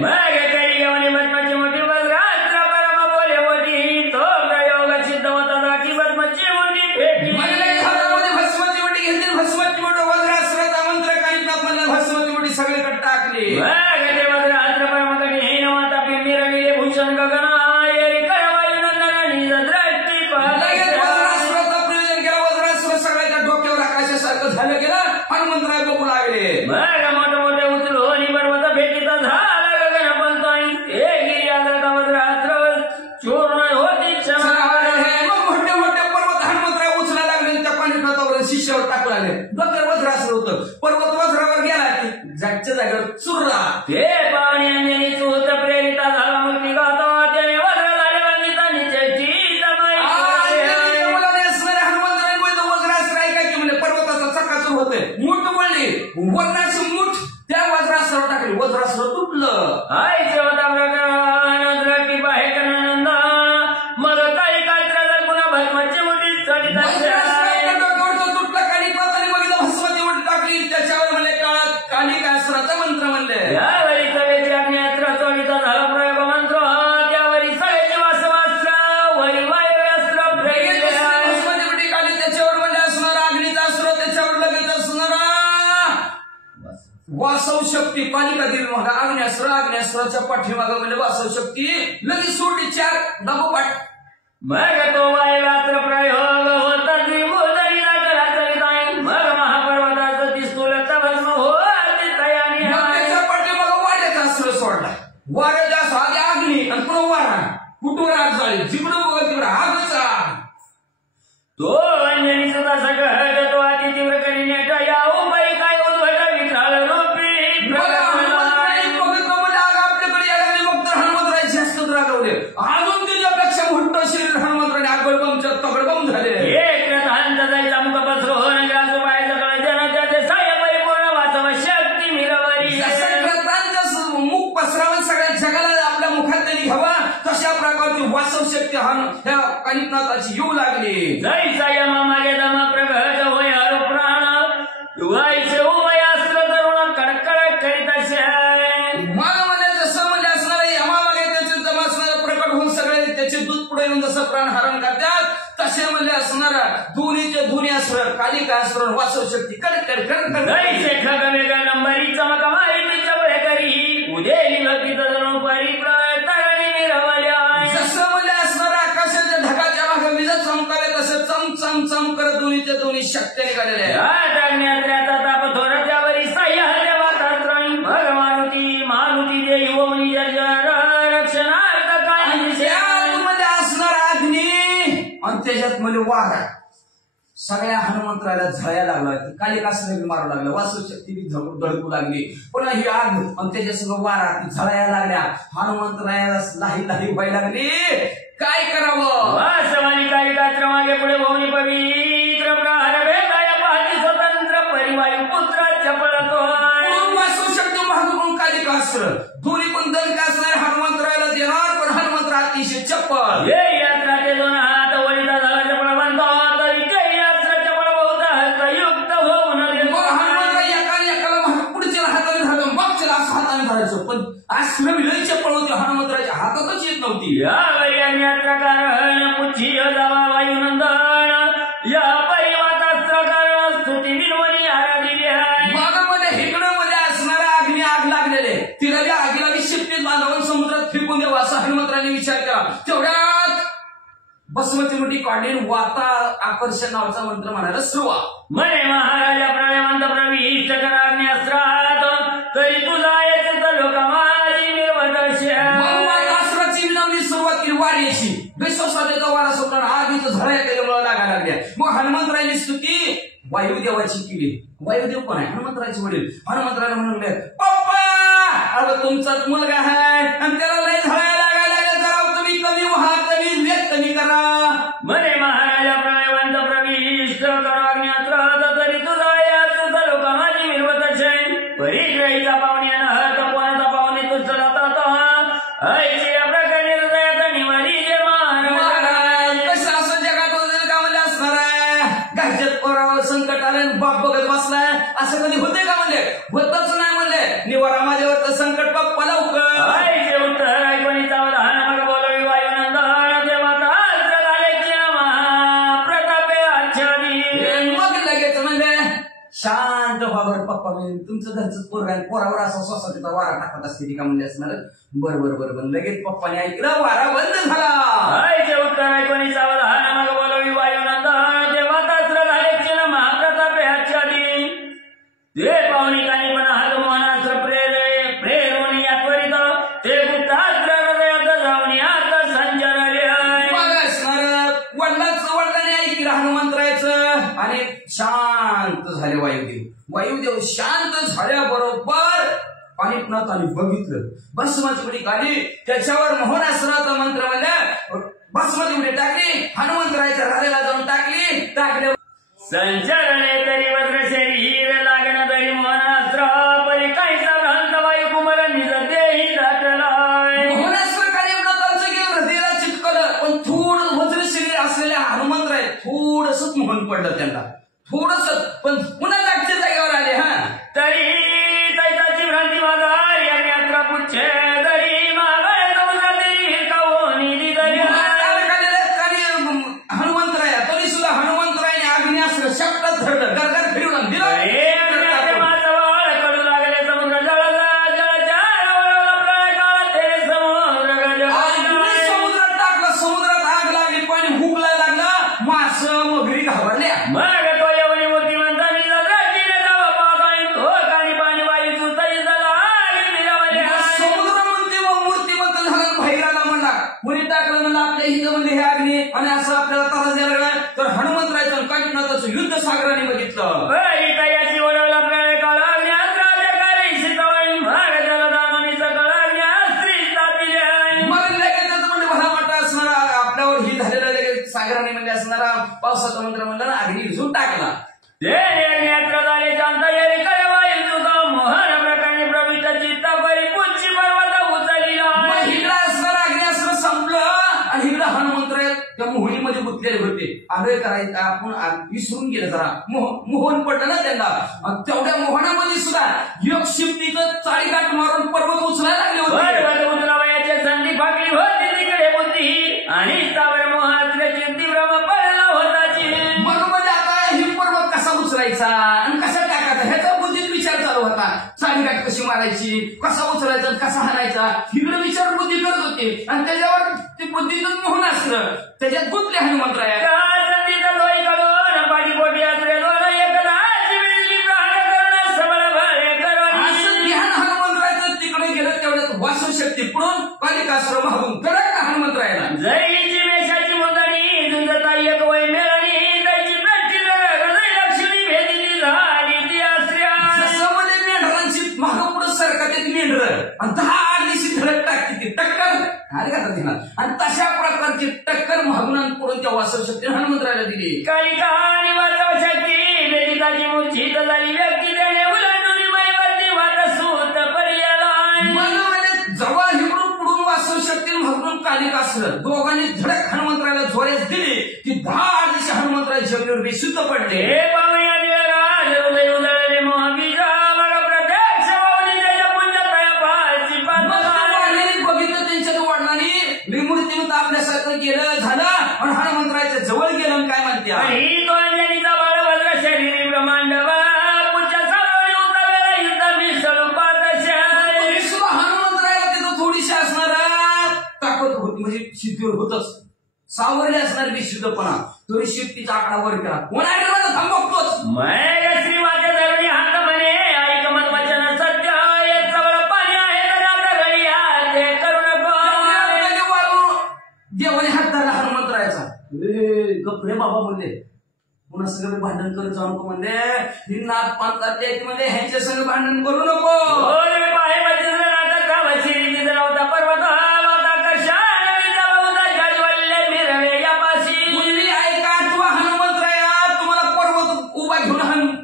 बदमाची मोठी रात्र परम बोले मोठी तो प्रयोग सिद्ध होता राखी बदमाची मोठी भेटी भस्माची मोठी घेतली. भस्माची मोठी वज्रास्त्राचा मंत्र कानिपनाथ म्हणला भस्माची मोठी सगळीकडे टाकली. रात्र परमकडे हे नवाता पिंडी रंगले भूषण गगन आयरी करवायू नंदनानी दृष्टी वज्रास्त्राचा प्रयोजन केला. वज्रास्त्र सगळ्याच्या डोक्यावर आकाशासारखं झालं गेलं. हनुमंतराय बघू लागले. मोठे मोठे उचलून पर्वत भेटीचा झाला गगन पंताई हे गिरी आदरता वज्रास्त्र चूर्ण होती मग मोठे मोठे पर्वत हनुमंतराय उचला लागले. त्या कानिपनाथावर शिष्यावर टाकू लागले. डोक्यावर वज्रास्त्र होतं. पर्वत वज्रावर गेला की जागच्या जागेवर चुरला. हे पावणी अंजनी चूत प्रेरिता झाला मुक्ती गातो त्याने वज्र झाले वंदिता निश्चयची हनुमंतराय वज्रास्त्र ऐकायचे म्हणजे पर्वताचा चक्राचूर होते. मूठ वळली वज्राची मूठ त्या वज्रास्त्रावर टाकली. वज्रास्त्र तुटलं. आयचे होता की बाहेर करणानंद मग काही कात्र पुन्हा भस्माची मोठी चढी तुटलं. कानिपनाथाने बघितलं भस्माची मूठ टाकली. त्या वासव शक्ती पालिकातील मग आग्नेस्त्राच्या पाठीमागं म्हणजे वासव शक्ती लगेच सोडली 4 दाबोपाठ. मग तो वायुरात्र प्रयोग होता विभूतरीला कलाचरिताई. मग महापर्वताचं दिसतोलता भस्म होती तयारी. मग त्याच्या पाठीमागं वाऱ्याचा अस्त्र सोडला. वाऱ्याच्या साध्या अग्नी आणि पुन्हा वारा कुठून आग झाली. जिकडं बघत तिकडं आगच आग. तो अंजनी सुद्धा सगळं तो अति तीव्र करी नेट या उपाय काय उद्भट विठाल रूपी आपल्याकडे यायला फक्त हनुमंतराय जास्त रागवले. अजून त्याच्यापेक्षा मोठं शरीर हनुमंतराने आगळबम तगडबम झाले. एक रथांत जायचा मुख पसरो नगराचं पाय सगळं जन त्याचे साय परिपूर्ण वाचव शक्ती मिरवरी. मुख पसरावून सगळ्या जगाला आपल्या मुखात त्यांनी घ्यावा तशा प्रकारची वासव शक्ती ह्या कानिकनाथाची येऊ लागली. जैसा यमा मागे दमा प्रगत होय हर प्राण तुगायचे उभयास्त्र तरुण कडकड करीत असे. मागामध्ये जसं म्हणजे असणार यमामागे त्याचे दम असणार प्रकट होऊन सगळे त्याचे दूध पुढे येऊन जसं प्राण हरण करतात तसे म्हणजे असणारा दोन्हीचे दोन्ही अस्त्र कालिका अस्त्र वासव शक्ती कडकड कडकड. जैसे खग वेगळ्या नंबरी चमक माहिती चपळे करी उदेली भक्ती तरुण परिप्रतरणी निरवल्या. जसं म्हणजे असणारा आकाशाच्या ढगाच्या मागे विजा चमकाले तसं चम चम चम करत दोन्हीच्या दोन्ही शक्त्या निघालेल्या ताप थोर त्यावरी साह्य देवातात्रणी. मग मारुती देई ओमनी जर्जर रक्षणार्थ काय मध्ये असणारा अग्नी आणि त्याच्यात म्हणजे वारा सगळ्या हनुमंतराला झळायला लागला. कालिकास्त्र मारू लागला. वासव शक्ती बी धडकू लागली. पुन्हा ही आग आणि त्याच्यासंग वारा ती झळायला लागल्या. हनुमंतरायाला लाही व्हायला लागली. काय करावं. वासवानी कालिकास्त्र मागे पुढे भवनी पवित्र प्रहार भेटाया पाहती स्वतंत्र परिवारी पुत्र चपळतो. वासव शक्ती महागून कालिकास्त्र दोन्ही पण दलकास्त्र हनुमंतरायाला देणार. पण हनुमंतर अतिशय चप्पल. हे यात्रा ते 2 हात वळीचा झाला चपळ बांधतो तरी ते यात्रा चपळ बहुत हस्तयुक्त होऊन एकाला पुढच्या हाताने धरलं मागच्या हाताने धरायचं. पण अस्त्र विलय चप्पल होती हनुमंतराच्या हातातच येत नव्हती. यावेळी यात्राकारण पुच्छी जावा वायुनंदन या परिवातास्त्रकारण स्तुती विनवणी आराधिली आहे. मागामध्ये हिकडं मध्ये असणारा अग्नी आग लागलेले तिला त्या आगीला शिट्टीत बांधावून समुद्रात फेकून द्यावा असा हनुमंतराने विचार केला. तेवढ्यात बसमती मोठी काढीन वाता आकर्षण नावाचा मंत्र म्हणायला सुरुवात. म्हणे महाराजा प्रलयवंत प्रविष्ट कराग्न्यास्त्रात तरी तुझा येते तर लोक माझी निर्वदर्शन. अस्त्राची विनवणी सुरुवात केली वाऱ्याची. विश्वासाचा वारा सुटला आगीचं झळ्या त्याच्यामुळे लागायला लागल्या. मग हनुमंतरायची स्तुती वायुदेवाची केली. वायुदेव कोण आहे. हनुमंतराचे वडील. हनुमंतराला म्हणले पप्पा अगं तुमचाच मुलगा आहे आणि त्याला लय झळायला लागायला जरा तुम्ही कमी व्हा कमी वेग कमी करा. म्हणे महाराजा प्रलयवंत प्रविष्ट कराग्न्यास्त्रात तरी तुझा याचं तर लोक माझी निर्वदर्शन. परिग्रहीचा पाहुण्यानं हर कोणाचा पाहुणे तुझ जातात ऐशी या प्रकारे हृदयात निवारी जे महाराज. कसं असं जगात का म्हणजे असणार आहे. घरच्यात पोरावर संकट आलं बाप बघत बसलाय असं कधी होते का म्हणजे होतच नाही म्हणले. निवारा माझ्यावर तर संकट बाप्पा लवकर. ऐसे उत्तर ऐकणीचा वधान मग बोलवी वायुनंदन देवाचा अस्त्र घालायचे महाप्रतापे आच्छादी. मग लगेच म्हणजे शांत व्हावर पप्पा तुमचं घरचं पोरावर असा स्वतःचा वारा टाकत असते का म्हणजे असणार. बरोबर लगेच पप्पाने ऐकलं वारा बंद झाला. ऐसे उत्तर ऐकणीचा वधान मग बोलवी वायुनंदन देवाचा अस्त्र घालायचे महाप्रतापे आच्छादी. ते पाहुणिकांनी पण हात मोहनास्त्र प्रेरून या त्वरित ते गुप्तास्त्र हृदयात जाऊन यात संचरले. मग असणार वडिलाने ऐकलं हनुमंतरायचं आणि शांत झाले वायुदेव शांत झाल्याबरोबर कानिकनाथाने बघितलं भस्माची उडी काढली. त्याच्यावर मोहनास्त्राचा मंत्र म्हणलं भस्माची उडी टाकली. हनुमंतरायच्या हृदयाला जाऊन टाकले. संचरणे तरी वज्र शरीर लागण तरी मोहनास्त्र परी काहीसा घालत वायू कुमार निज देही दाटलाय. मोहनास्त्र कानिकनाथांचं गेलं हृदयाला चिटकलं. पण थोडं वज्र शरीर असलेल्या हनुमंतराय थोडंसच मोहन पडलं त्यांना. थोडस पण पुन्हा जागच्या जागेवर आले. तरी तैताची भ्रांती माझा या यात्रा पुच्छे तरी मागाय जाऊन कावून दिदरी. हनुमंतराय तरी सुद्धा हनुमंतरायने अग्न्यास्त्र शब्दात धरलं गरगर फिरवून दिलं. कडू लागले चित्त याची वडवला प्रळय काळाग्न्यात राजकाळी शितवाई भाग जलदाननी सकळाग्न्यात स्त्री तापिल्या मग लगेच म्हणजे भला मोठा असणारा आपल्यावर ही झालेला लगेच सागराने म्हणजे असणारा पावसाचा मंत्र म्हणला ना अग्नी भिजून टाकला नेत्र झाले शांतजेरी कळवाई तुका मोहन प्रकारे प्रविष्ट चित्ता परी पुच्ची पर्वत उचलला मग इकडं असणारा अग्नी असणं संपलं आणि इकडं हनुमंत्र त्या मोहिनीमध्ये गुंतलेले होते आग्रह करायचा आपण विसरून गेलं जरा मोहन पडलं ना त्यांना आणि तेवढ्या मोहनामध्ये सुद्धा योग शिफ्टीचं चाळीगाठ मारून पर्वत उचलायला लागले होते पर्वत उचलावयाची संधी फाकली होती तिकडे बुद्धी आणि स्थावर मोहातले तीव्र पडला होताची मग म्हणजे आता ही पर्वत कसा उचलायचा आणि कसा टाकायचा ह्याचा बुद्धीत विचार चालू होता चाळीगाठ कशी मारायची कसा उचलायचा कसा हाणायचा इकडे विचार बुद्धी करत होते आणि त्याच्यावर ते बुद्धीतून मोहन असलं त्याच्यात गुंतले हनुमंतराया संधीचा लोई कडून पाठीपोटी असले दोन एकदाची मिळली प्राण करण सबळ भरे असं ध्यान हनुमंतरायचं तिकडे गेलं तेवढ्यात वासुशक्ती पुढून कालिकासुर मागून कडक हनुमंतरायाला जैची वेशाची मुदणी दुंदता एक वय मिळाली त्याची प्रति हृदय लक्ष्मी भेदली झाली ती आश्र्या जसं म्हणजे मेंढरांची मागं पुढं सरकत मेंढर आणि 10 दिवशी धडक टाकते ती टक्कर अरे का तिला आणि तशा प्रकारची टक्कर मागून आणि पुढून त्या वासवशक्तीने हनुमंतरायाला दिली कालिका आणि वासव शक्ती वेदिताची मूर्छित झाली व्यक्ती त्याने उलटून मैवरती वाट सूत पर्याला म्हणजे जवळ हिकडून पुढून वासवशक्ती मागून कालिकासुर दोघांनी धडक हनुमंतरायाला जोऱ्यात दिली की 10 दिवशी हनुमंतराय जमिनीवर बेशुद्ध पडले हे पावया निराज उभे उधळले मोहबीजा मला प्रत्यक्ष पावली त्याच्या पुंजतया पाची वाढलेली बघितलं त्यांच्या वडिलांनी विमूर्तीमध्ये आपल्यासारखं केलं झालं आणि हनुमंतरायाच्या जवळ गेलं आणि काय म्हणते ही तो अंजनीचा बाळभद्र शरीरी ब्रह्मांड पुढच्या सावळी उतरलेला युद्ध विश्वरूपात सुद्धा हनुमंतरायाला तिथं थोडीशी असणार ताकद होती म्हणजे शिद्दीवर होतच सावरले असणार विशुद्धपणा तरी शिफ्टीचा आकडा वर केला कोणाकडे थांबवतोच मग श्रीमाते धरणी हात म्हणे ऐक मत वचन सत्य एक सवळ पाणी आहे तर आपल्या घरी या ते करू नको देवाने हात धरला हनुमंतरायाचा गप्रे बाबा म्हणले पुन्हा सगळं भांडण करत जाऊ नको म्हणले ही नाथ पांतात म्हणजे ह्यांच्या संग भांडण करू नको पाहे वचिंद्र नाटक का वशिरी होता पर्वत होता कशा मिरले यापाशी मुली ऐका तू हनुमंतराया तुम्हाला पर्वत उभा घेऊन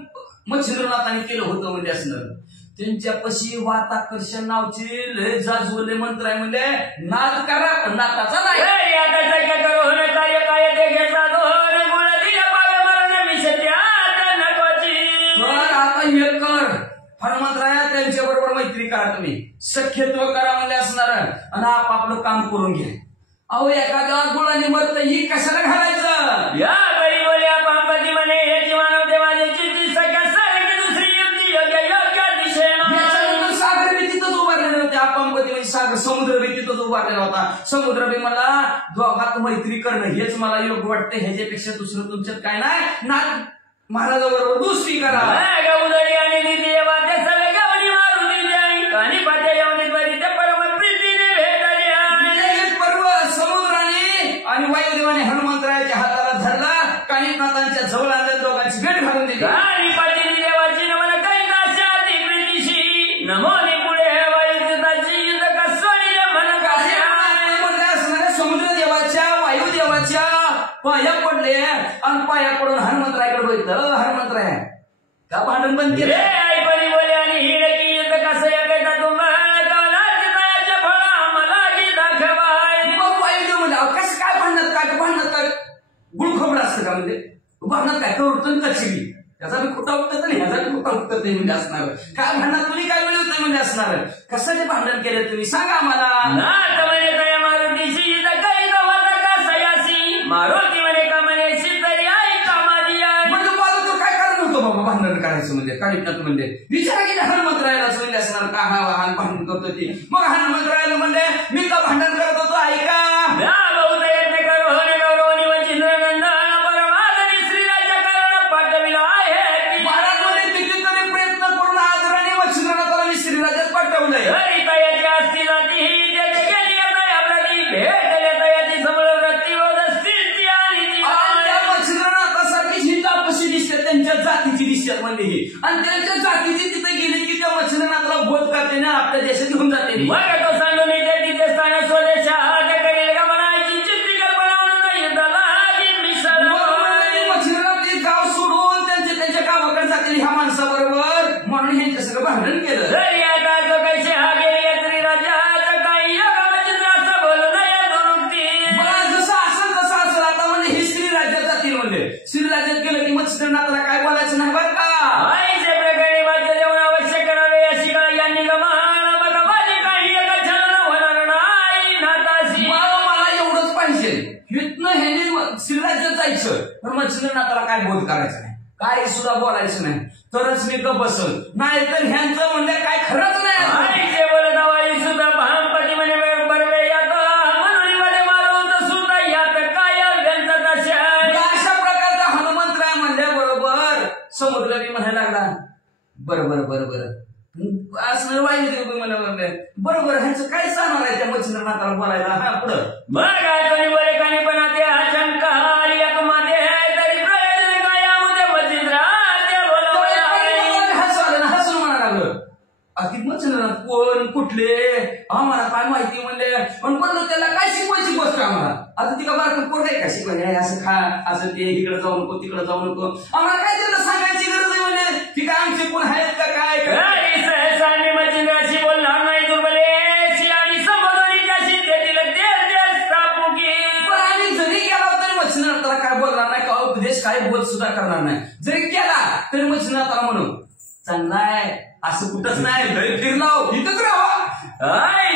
मच्छिंद्रनाथाने केलं होतं म्हणजे असणार त्यांच्यापाशी वाताकर्षण नावचे लय जाजवले मंत्र आहे म्हणजे नाद करा पण नाताचा नाही कार्य काय ते घेतला आता हे कर हनुमंतराया त्यांच्या बरोबर मैत्री करा तुम्ही सख्यत्व करा म्हणजे असणार आणि आपापलं काम करून घ्या अहो एखाद्या गुळाने मरत ही कशाला घालायचं या गरीबोल्या पापती म्हणे याची मानव देवाची चित्ती सख्या सारखी दुसरी युक्ती योग्य दिशेनं सागर बी तिथंच उभारलेले होते आपांपती म्हणजे सागर समुद्र बी तिथंच उभारलेला होता समुद्र बी मला दोघात मैत्री करणं हेच मला योग्य वाटतं ह्याच्यापेक्षा दुसरं तुमच्यात काय नाही ना महाराजाबरोबर दुसरी करा उदरी आणि निधी वाटे सगळे गवणी मारुती जाई आणि पाच्या यवनीत बरी त्या परम प्रीतीने भेटले पर्व समुद्राने आणि वायुदेवाने हनुमंतरायाच्या हाताला धरला कानिकनाथांच्या जवळ आणल्या दोघांची भेट घालून दिली आणि पाटील देवाची नमन काही नाशा ती प्रीतीशी नमोनी पुढे वायुदेवाची युद्ध कसोनी मन असणाऱ्या समुद्र देवाच्या वायुदेवाच्या पाया पडले आणि पाया पडून हनुमंतरायाकडे बघितलं हनुमंतराय का भांडण बंद केले ऐकली बोले आणि हिडकी युद्ध कसं यायचा तुम्हाला फळा मला दाखवाय मग वायुदेव म्हणजे कसं काय भांडणात काय गुळखोबडं असतं का म्हणजे भांडणात काय करून कचली त्याचा बी कुठं उठत नाही ह्याचा बी कुठं उठत नाही म्हणजे असणार काय भांडणात तुम्ही काय मिळवत म्हणजे असणार कशाचे भांडण केले तुम्ही सांगा आम्हाला मारुतीशी काही होता का सयासी मारुती म्हणे का म्हणे शितरी आई कामाजी म्हणजे मला तो काय कारण होतो बाबा भांडण करायचं म्हणजे कानिकनाथ म्हणजे विचारा की हनुमंतरायाला म्हणजे असणार का हा वाहन भांडण करतो ती मग हनुमंतरायाला म्हणजे मी का भांडण करत होतो ऐका त्यांच्या जातीची दिसतात म्हणले ही, आणि त्यांच्या जातीची तिथे गेली की त्या मच्छिंद्रनाथाला बोध करते ना आपल्या देशात घेऊन जाते. मग तो सांगून येते तिथे स्थान स्वदेशात करेल का म्हणायची चित्ती कल्पना नाही युद्धाला मिसळ. मच्छिंद्रनाथ गाव सोडून त्यांच्या गावाकडे जातील ह्या माणसाबरोबर, म्हणून ह्यांच्या सगळं भांडण केलं. जरी आता जो कैसे हागे यात्री राजाचं काही मच्छिंद्र असं बोलू नये दुरुक्ती. मला जसं असेल तसं असेल. आता म्हणजे हे श्री राज्यात जातील म्हणजे श्री राज्यात गेलं की मच्छिंद्रनाथाला काय बोलायचं नाही बरं का. आईचे प्रकारे माझं जेवण अवश्य करावे अशी काळ यांनी गमान बघा माझे काही एका छान होणार नाही नाताशी. मला एवढंच पाहिजे, इथनं ह्यांनी श्री राज्यात जायचं पण मच्छिंद्रनाथाला काय बोध करायचं नाही, काय सुद्धा बोलायचं नाही, तरच मी गप्प बसल, नाही तर ह्यांचं म्हणलं काय खरंच नाही. आईचे बोलत वाई सुद्धा भामपती म्हणे बरवे यात म्हणून मध्ये मारून सुद्धा यात काय त्यांचा दशा. अशा प्रकारचा हनुमंतराय म्हणल्याबरोबर समुद्रवी म्हणायला लागला बरोबर असं वाईट मला बरोबर ह्याचं काय सांगणार आहे त्या मच्छिंद्रनाथाला बोलायला. हा पुढं मग कोणी बरे कानी पण ते शंकर एक माते तरी प्रयोजन काय मुझे मच्छिंद्र ते बोलवले. हसून म्हणा लागलं अति मच्छिंद्रनाथ कोण कुठले आम्हाला काय माहिती म्हणले, पण म्हणलं त्याला काय शिकवायची गोष्ट आम्हाला. आता ती का बारकं पोट आहे का शिकवाय असं खा असं ते इकडे जाऊ नको तिकडे जाऊ नको, आम्हाला काय त्याला सांगायची गरज आहे म्हणजे ती काय आमचे कोण आहेत का काय. सहसाने मच्छिंद्राशी बोलणार नाही दुर्बलेशी आणि संबोधनी त्याशी तेथील तेज स्थापुकी. पण आम्ही जरी गेला तरी मच्छिंद्रनाथाला काय बोलणार नाही का उपदेश काय बोध सुद्धा करणार नाही. जरी केला तरी मच्छिंद्रनाथाला म्हणून चांगला आहे असं कुठंच नाही, लय फिरलाव इथंच राहा.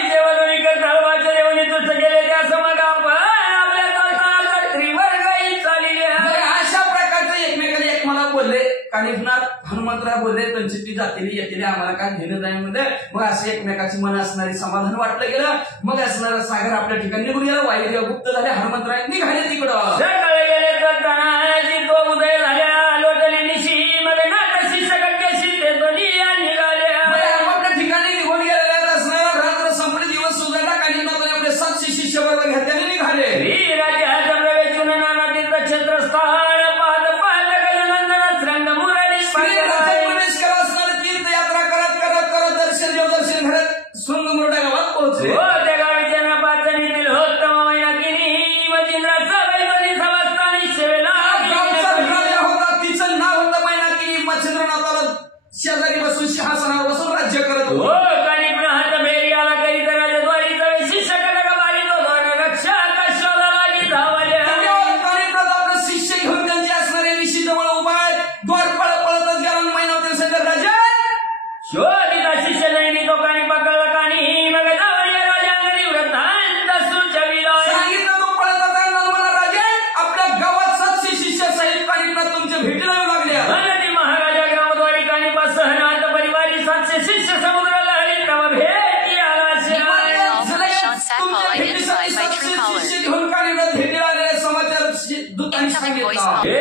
जेव्हा तुम्ही करताल वाचा देऊन तुझं गेले त्या समज आपण आपल्या त्रिवर गाई चालली. अशा प्रकारचे एकमेकांनी एक मला बोलले कानिफनाथ हनुमंतराय बोलले त्यांची ती जातीली येतील आम्हाला काय घेणं नाही मध्ये. मग असे एकमेकाची मन असणारी समाधान वाटलं गेलं. मग असणारा सागर आपल्या ठिकाणी निघून गेला. वायू गुप्त झाले, हनुमंतराय निघाले तिकडं. सकाळी गेले तर तानाजी तो उदय झाल्या लोटली निशी मध्ये ना कशी सगळ्याशी ते दोन्ही निघाल्या. आपल्या ठिकाणी निघून गेलेल्या असणारा रात्र संपली दिवस सुधारला. कानिफनाथ एवढे 700 शिष्य बरोबर घेतल्याने निघाले. राज्यात प्रवेशून नाना तीर्थ क्षेत्रस्थान पाद पाद गजनंदन श्रंग मुरली प्रवेश करा असणार तीर्थयात्रा करत करत करत दर्शन देवदर्शन घरात शृंग मुरडा गावात पोहोचले. त्या गावीच्या ना पाचणीतील होत्तम मैनाकिनी मच्छिंद्र सवयी समस्तानी सेवेला होता. तिचं नाव होतं मैनाकिनी. मच्छिंद्रनाथाला शेजारी बसून सिंहासनावर बसून राज्य करत हो कानी प्रहात बेरी आला करी तर राजद्वारी तळे शिष्य कनक वाली तो दोन रक्षा कशाला लागी धावल्या. आपलं शिष्य घेऊन त्यांचे असणारे ऋषी जवळ उभा आहेत. द्वार पळतच गेला महिना होते सध्या राजा शोधिता शिष्य नाही तो कानी पकडला कानी मग धावल्या राजांगणी व्रतांत सुचविला. सांगितलं तो पळत होता मला राजा आपल्या गावात 700 शिष्य सहित कानिफनाथ तुमच्या भेटीला येऊ लागल्या. भगती महाराजा ग्रामद्वारी कानी सहनाथ परिवारी 700 शिष्य समुद्र लहरी तव भेटी आला. घेऊन कानिफनाथ भेटीला आलेल्या समाचार दूतांनी सांगितलं. हे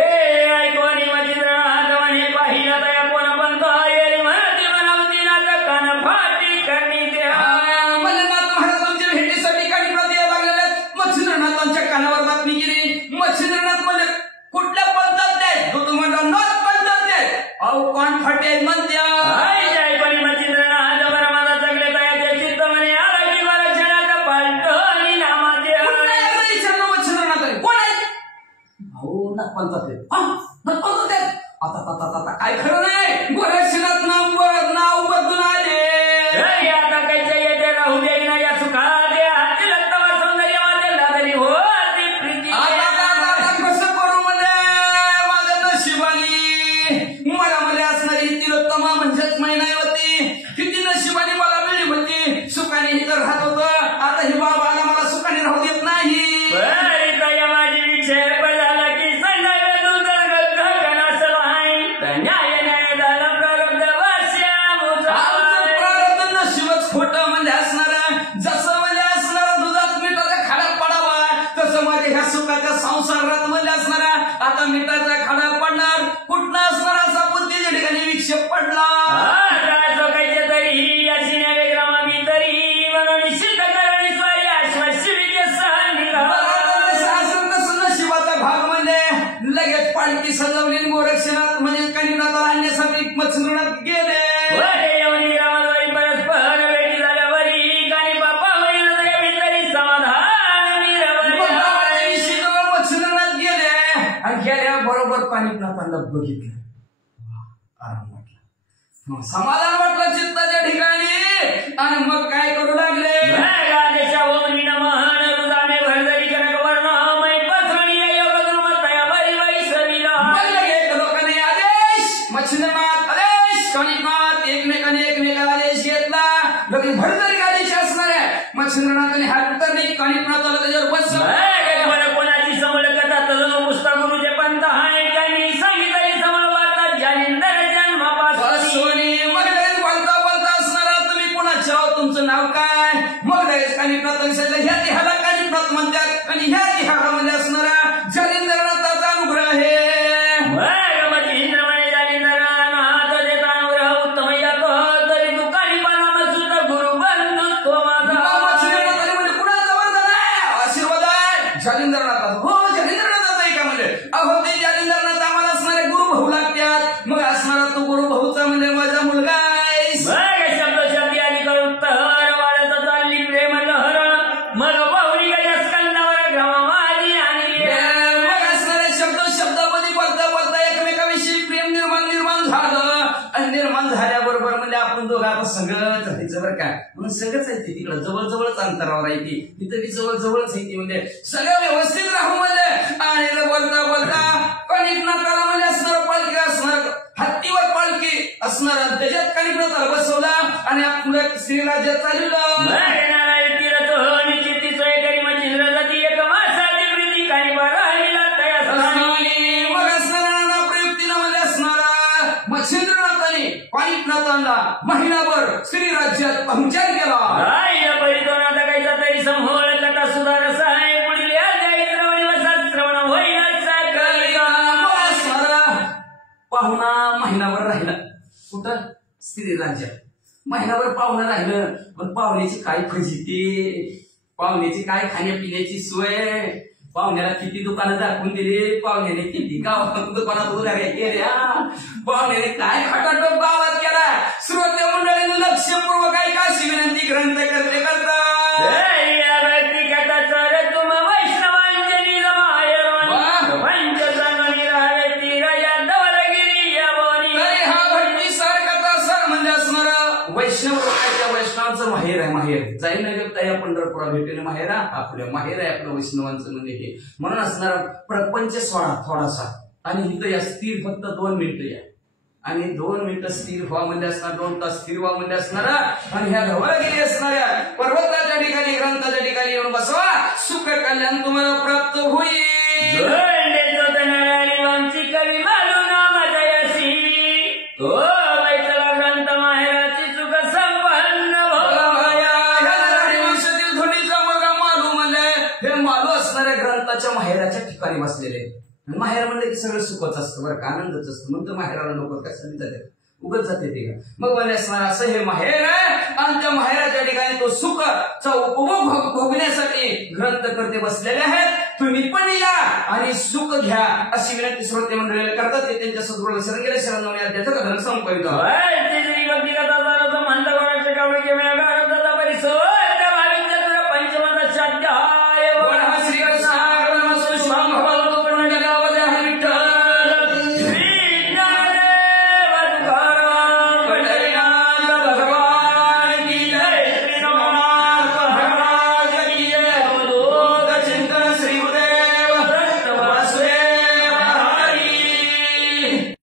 ऐकून मच्छिंद्रनाथ म्हणे पाहिलं तया कोण पंथ येरी म्हणती म्हणावती नाथ कान फाटी करणी द्या. मल्लनाथ महाराज तुमच्या भेटीसाठी कानिफनाथ यायला लागलेले. मच्छिंद्रनाथांच्या कानावर बातमी गेली. मच्छिंद्रनाथ म्हणजे कुठल्या पद्धत द्याय तो तुम्हाला नॉट पद्धत द्याय अहो कोण फाटे म्हणत्या. ऐकून मच्छिंद्रनाथ बरं मला जगले तयाचे चित्त म्हणे आला की मला क्षणात पालट आणि नामा द्या. मच्छिंद्रनाथ कोण आहे अहो नटपंथात आता काय खरं नाही. गोरक्षनाथ नाव बदलून आले. आता कैसे येते राहू दे ना या सुखात हाती लत्तवा सौंदर्य वाटे लागली हो ती प्रीती. आता कसं करू मध्ये माझ्या नशिबानी मला मध्ये असणारी तिलोत्तमा म्हणजेच मैनावती किती नशिबानी मला मिळली होती. सुखाने ही तर राहत होतं. आता ही बाबाला मला सुखाने राहू देत नाही. माझी विक्षेप झाला की संध्याकाळ दूध गणस नाही न्याय न्याय झाला प्रारब्ध प्रारब्ध नशिबच खोटं म्हणजे असणारा. जसं म्हणजे असणारा दुधात मिठाचा खाडा पडावा तसं माझ्या ह्या सुखाच्या संसारात म्हणजे असणारा आता मिठाचा खाडा पडणार. कुठनं असणार असा पाहण्यासाठी मच्छिंद्रनाथ गेले. वरे येऊन ग्रामाद्वारी परस्पर भेटी झाल्यावरी कानी बाप्पा होईल भीतरी समाधान मच्छिंद्रनाथ गेले आणि गेल्याबरोबर कानिपनाथांना बघितलं. आराम वाटला, समाधान वाटलं चित्ताच्या ठिकाणी. आणि मग काय करू लागले. लोकांनी आदेश, मच्छिंद्रनाथ आदेश, कानिपनाथ एकमेकाला आदेश घेतला. लोक भरजरी आदेश असणाऱ्या मच्छिंद्रनाथाने हात उतरले, कानिपनाथाला त्याच्यावर बसवलं. कोणाची समोर करतात पुस्तक गुरुचे पंत आहे त्यांनी सांगितले समोर वाटतात जालिंदर जन्मापासून. तुमचं नाव काय. मग कानिपनाथांनी सांगितलं ह्या देहाला कानिपनाथ म्हणतात आणि ह्या देहाला मध्ये असणारा जालिंदरनाथाचा अनुग्रह आहे. जालिंदरनाथ हो जालिंदरनाथ आहे का म्हणजे. अहो ते जालिंदरनाथ आम्हाला असणारे गुरु भाऊ लागतात. मग असणारा तो गुरु भाऊचा म्हणजे माझा मुलगा आहेस. शब्द शब्दी आली करून तर वाढत चालली प्रेम लहर मग बहुरी गया स्कंदावर ग्रामाजी आणि मग असणारे शब्दामध्ये बोलता बोलता एकमेकाविषयी प्रेम निर्माण झालं. आणि निर्माण झाल्याबरोबर म्हणजे आपण दोघं आता सगळंच राहायचं बरं काय. म्हणून सगळंच आहे तिकडं जवळजवळच अंतरावर आहे ती. तिथं बी जवळजवळच आहे ती. म्हणजे सगळं व्यवस्थित राहू म्हणजे. आणि बोलता बोलता कानिपनाथाला म्हणजे असणार पालखी असणार, हत्तीवर पालखी असणार. त्याच्यात कानिपनाथाला बसवला आणि आपलं श्रीराज्यात चालवलं. मच्छिंद्रनाथाने कानिपनाथांना महिनाभर श्रीराज्यात पंचार केला. काहीचा तरी समोर कथा सुधारस आहे पुढील श्रवण होईल. पाहुणा महिनाभर राहिला कुठं श्रीराज्यात. महिनाभर पाहुणा राहिलं. पण पाहुण्याची काय फजिती, पाहुण्याची काय खाण्यापिण्याची सोय, पाहुण्याला किती दुकानं दाखवून दिली, पाहुण्याने किती गावात दुकानात उधाऱ्या केल्या, पाहुण्याने काय खटाटोप गावात केला. श्रोते मंडळीने लक्षपूर्वक ऐका अशी विनंती ग्रंथ करते करता. वैष्णव लोकांच्या वैष्णवांचं माहेर आहे. माहेर जाईल न व्यक्ता या पंढरपुरा भेटेल माहेरा आपल्या माहेर आहे आपलं वैष्णवांचं म्हणजे हे. म्हणून असणारा प्रपंच सोडा थोडासा आणि इथं या स्थिर फक्त 2 मिनिटं या. आणि 2 मिनिटं स्थिर व्हा म्हणजे असणार, 2 तास स्थिर व्हा म्हणजे असणारा. आणि ह्या धवलगिरी असणाऱ्या पर्वताच्या ठिकाणी ग्रंथाच्या ठिकाणी येऊन बसवा. सुख कल्याण तुम्हाला प्राप्त होईल. कवी मालू नाम जयसी तो बैतला ग्रंथ माहेराची चुक संपन्न ध्वनीचा मुलगा मालू म्हणजे हे मालू असणाऱ्या ग्रंथाच्या माहेराच्या ठिकाणी बसलेले. माहेर म्हणलं की सगळं सुखच असतं बरं का, आनंदच असतं. म्हणून माहेराला लोक कशाने जातात, उगत जाते ते का. मग म्हणजे असणार असं हे माहेर आहे. आणि त्या माहेराच्या ठिकाणी तो सुखचा उपभोग भोगण्यासाठी ग्रंथकर्ते बसलेले आहेत. तुम्ही पण या आणि सुख घ्या अशी विनंती श्रोते मंडळीला करतात. ते त्यांच्या सद्गुरूला शरण गेले. शरण जाऊन त्याचं कथन संपवित.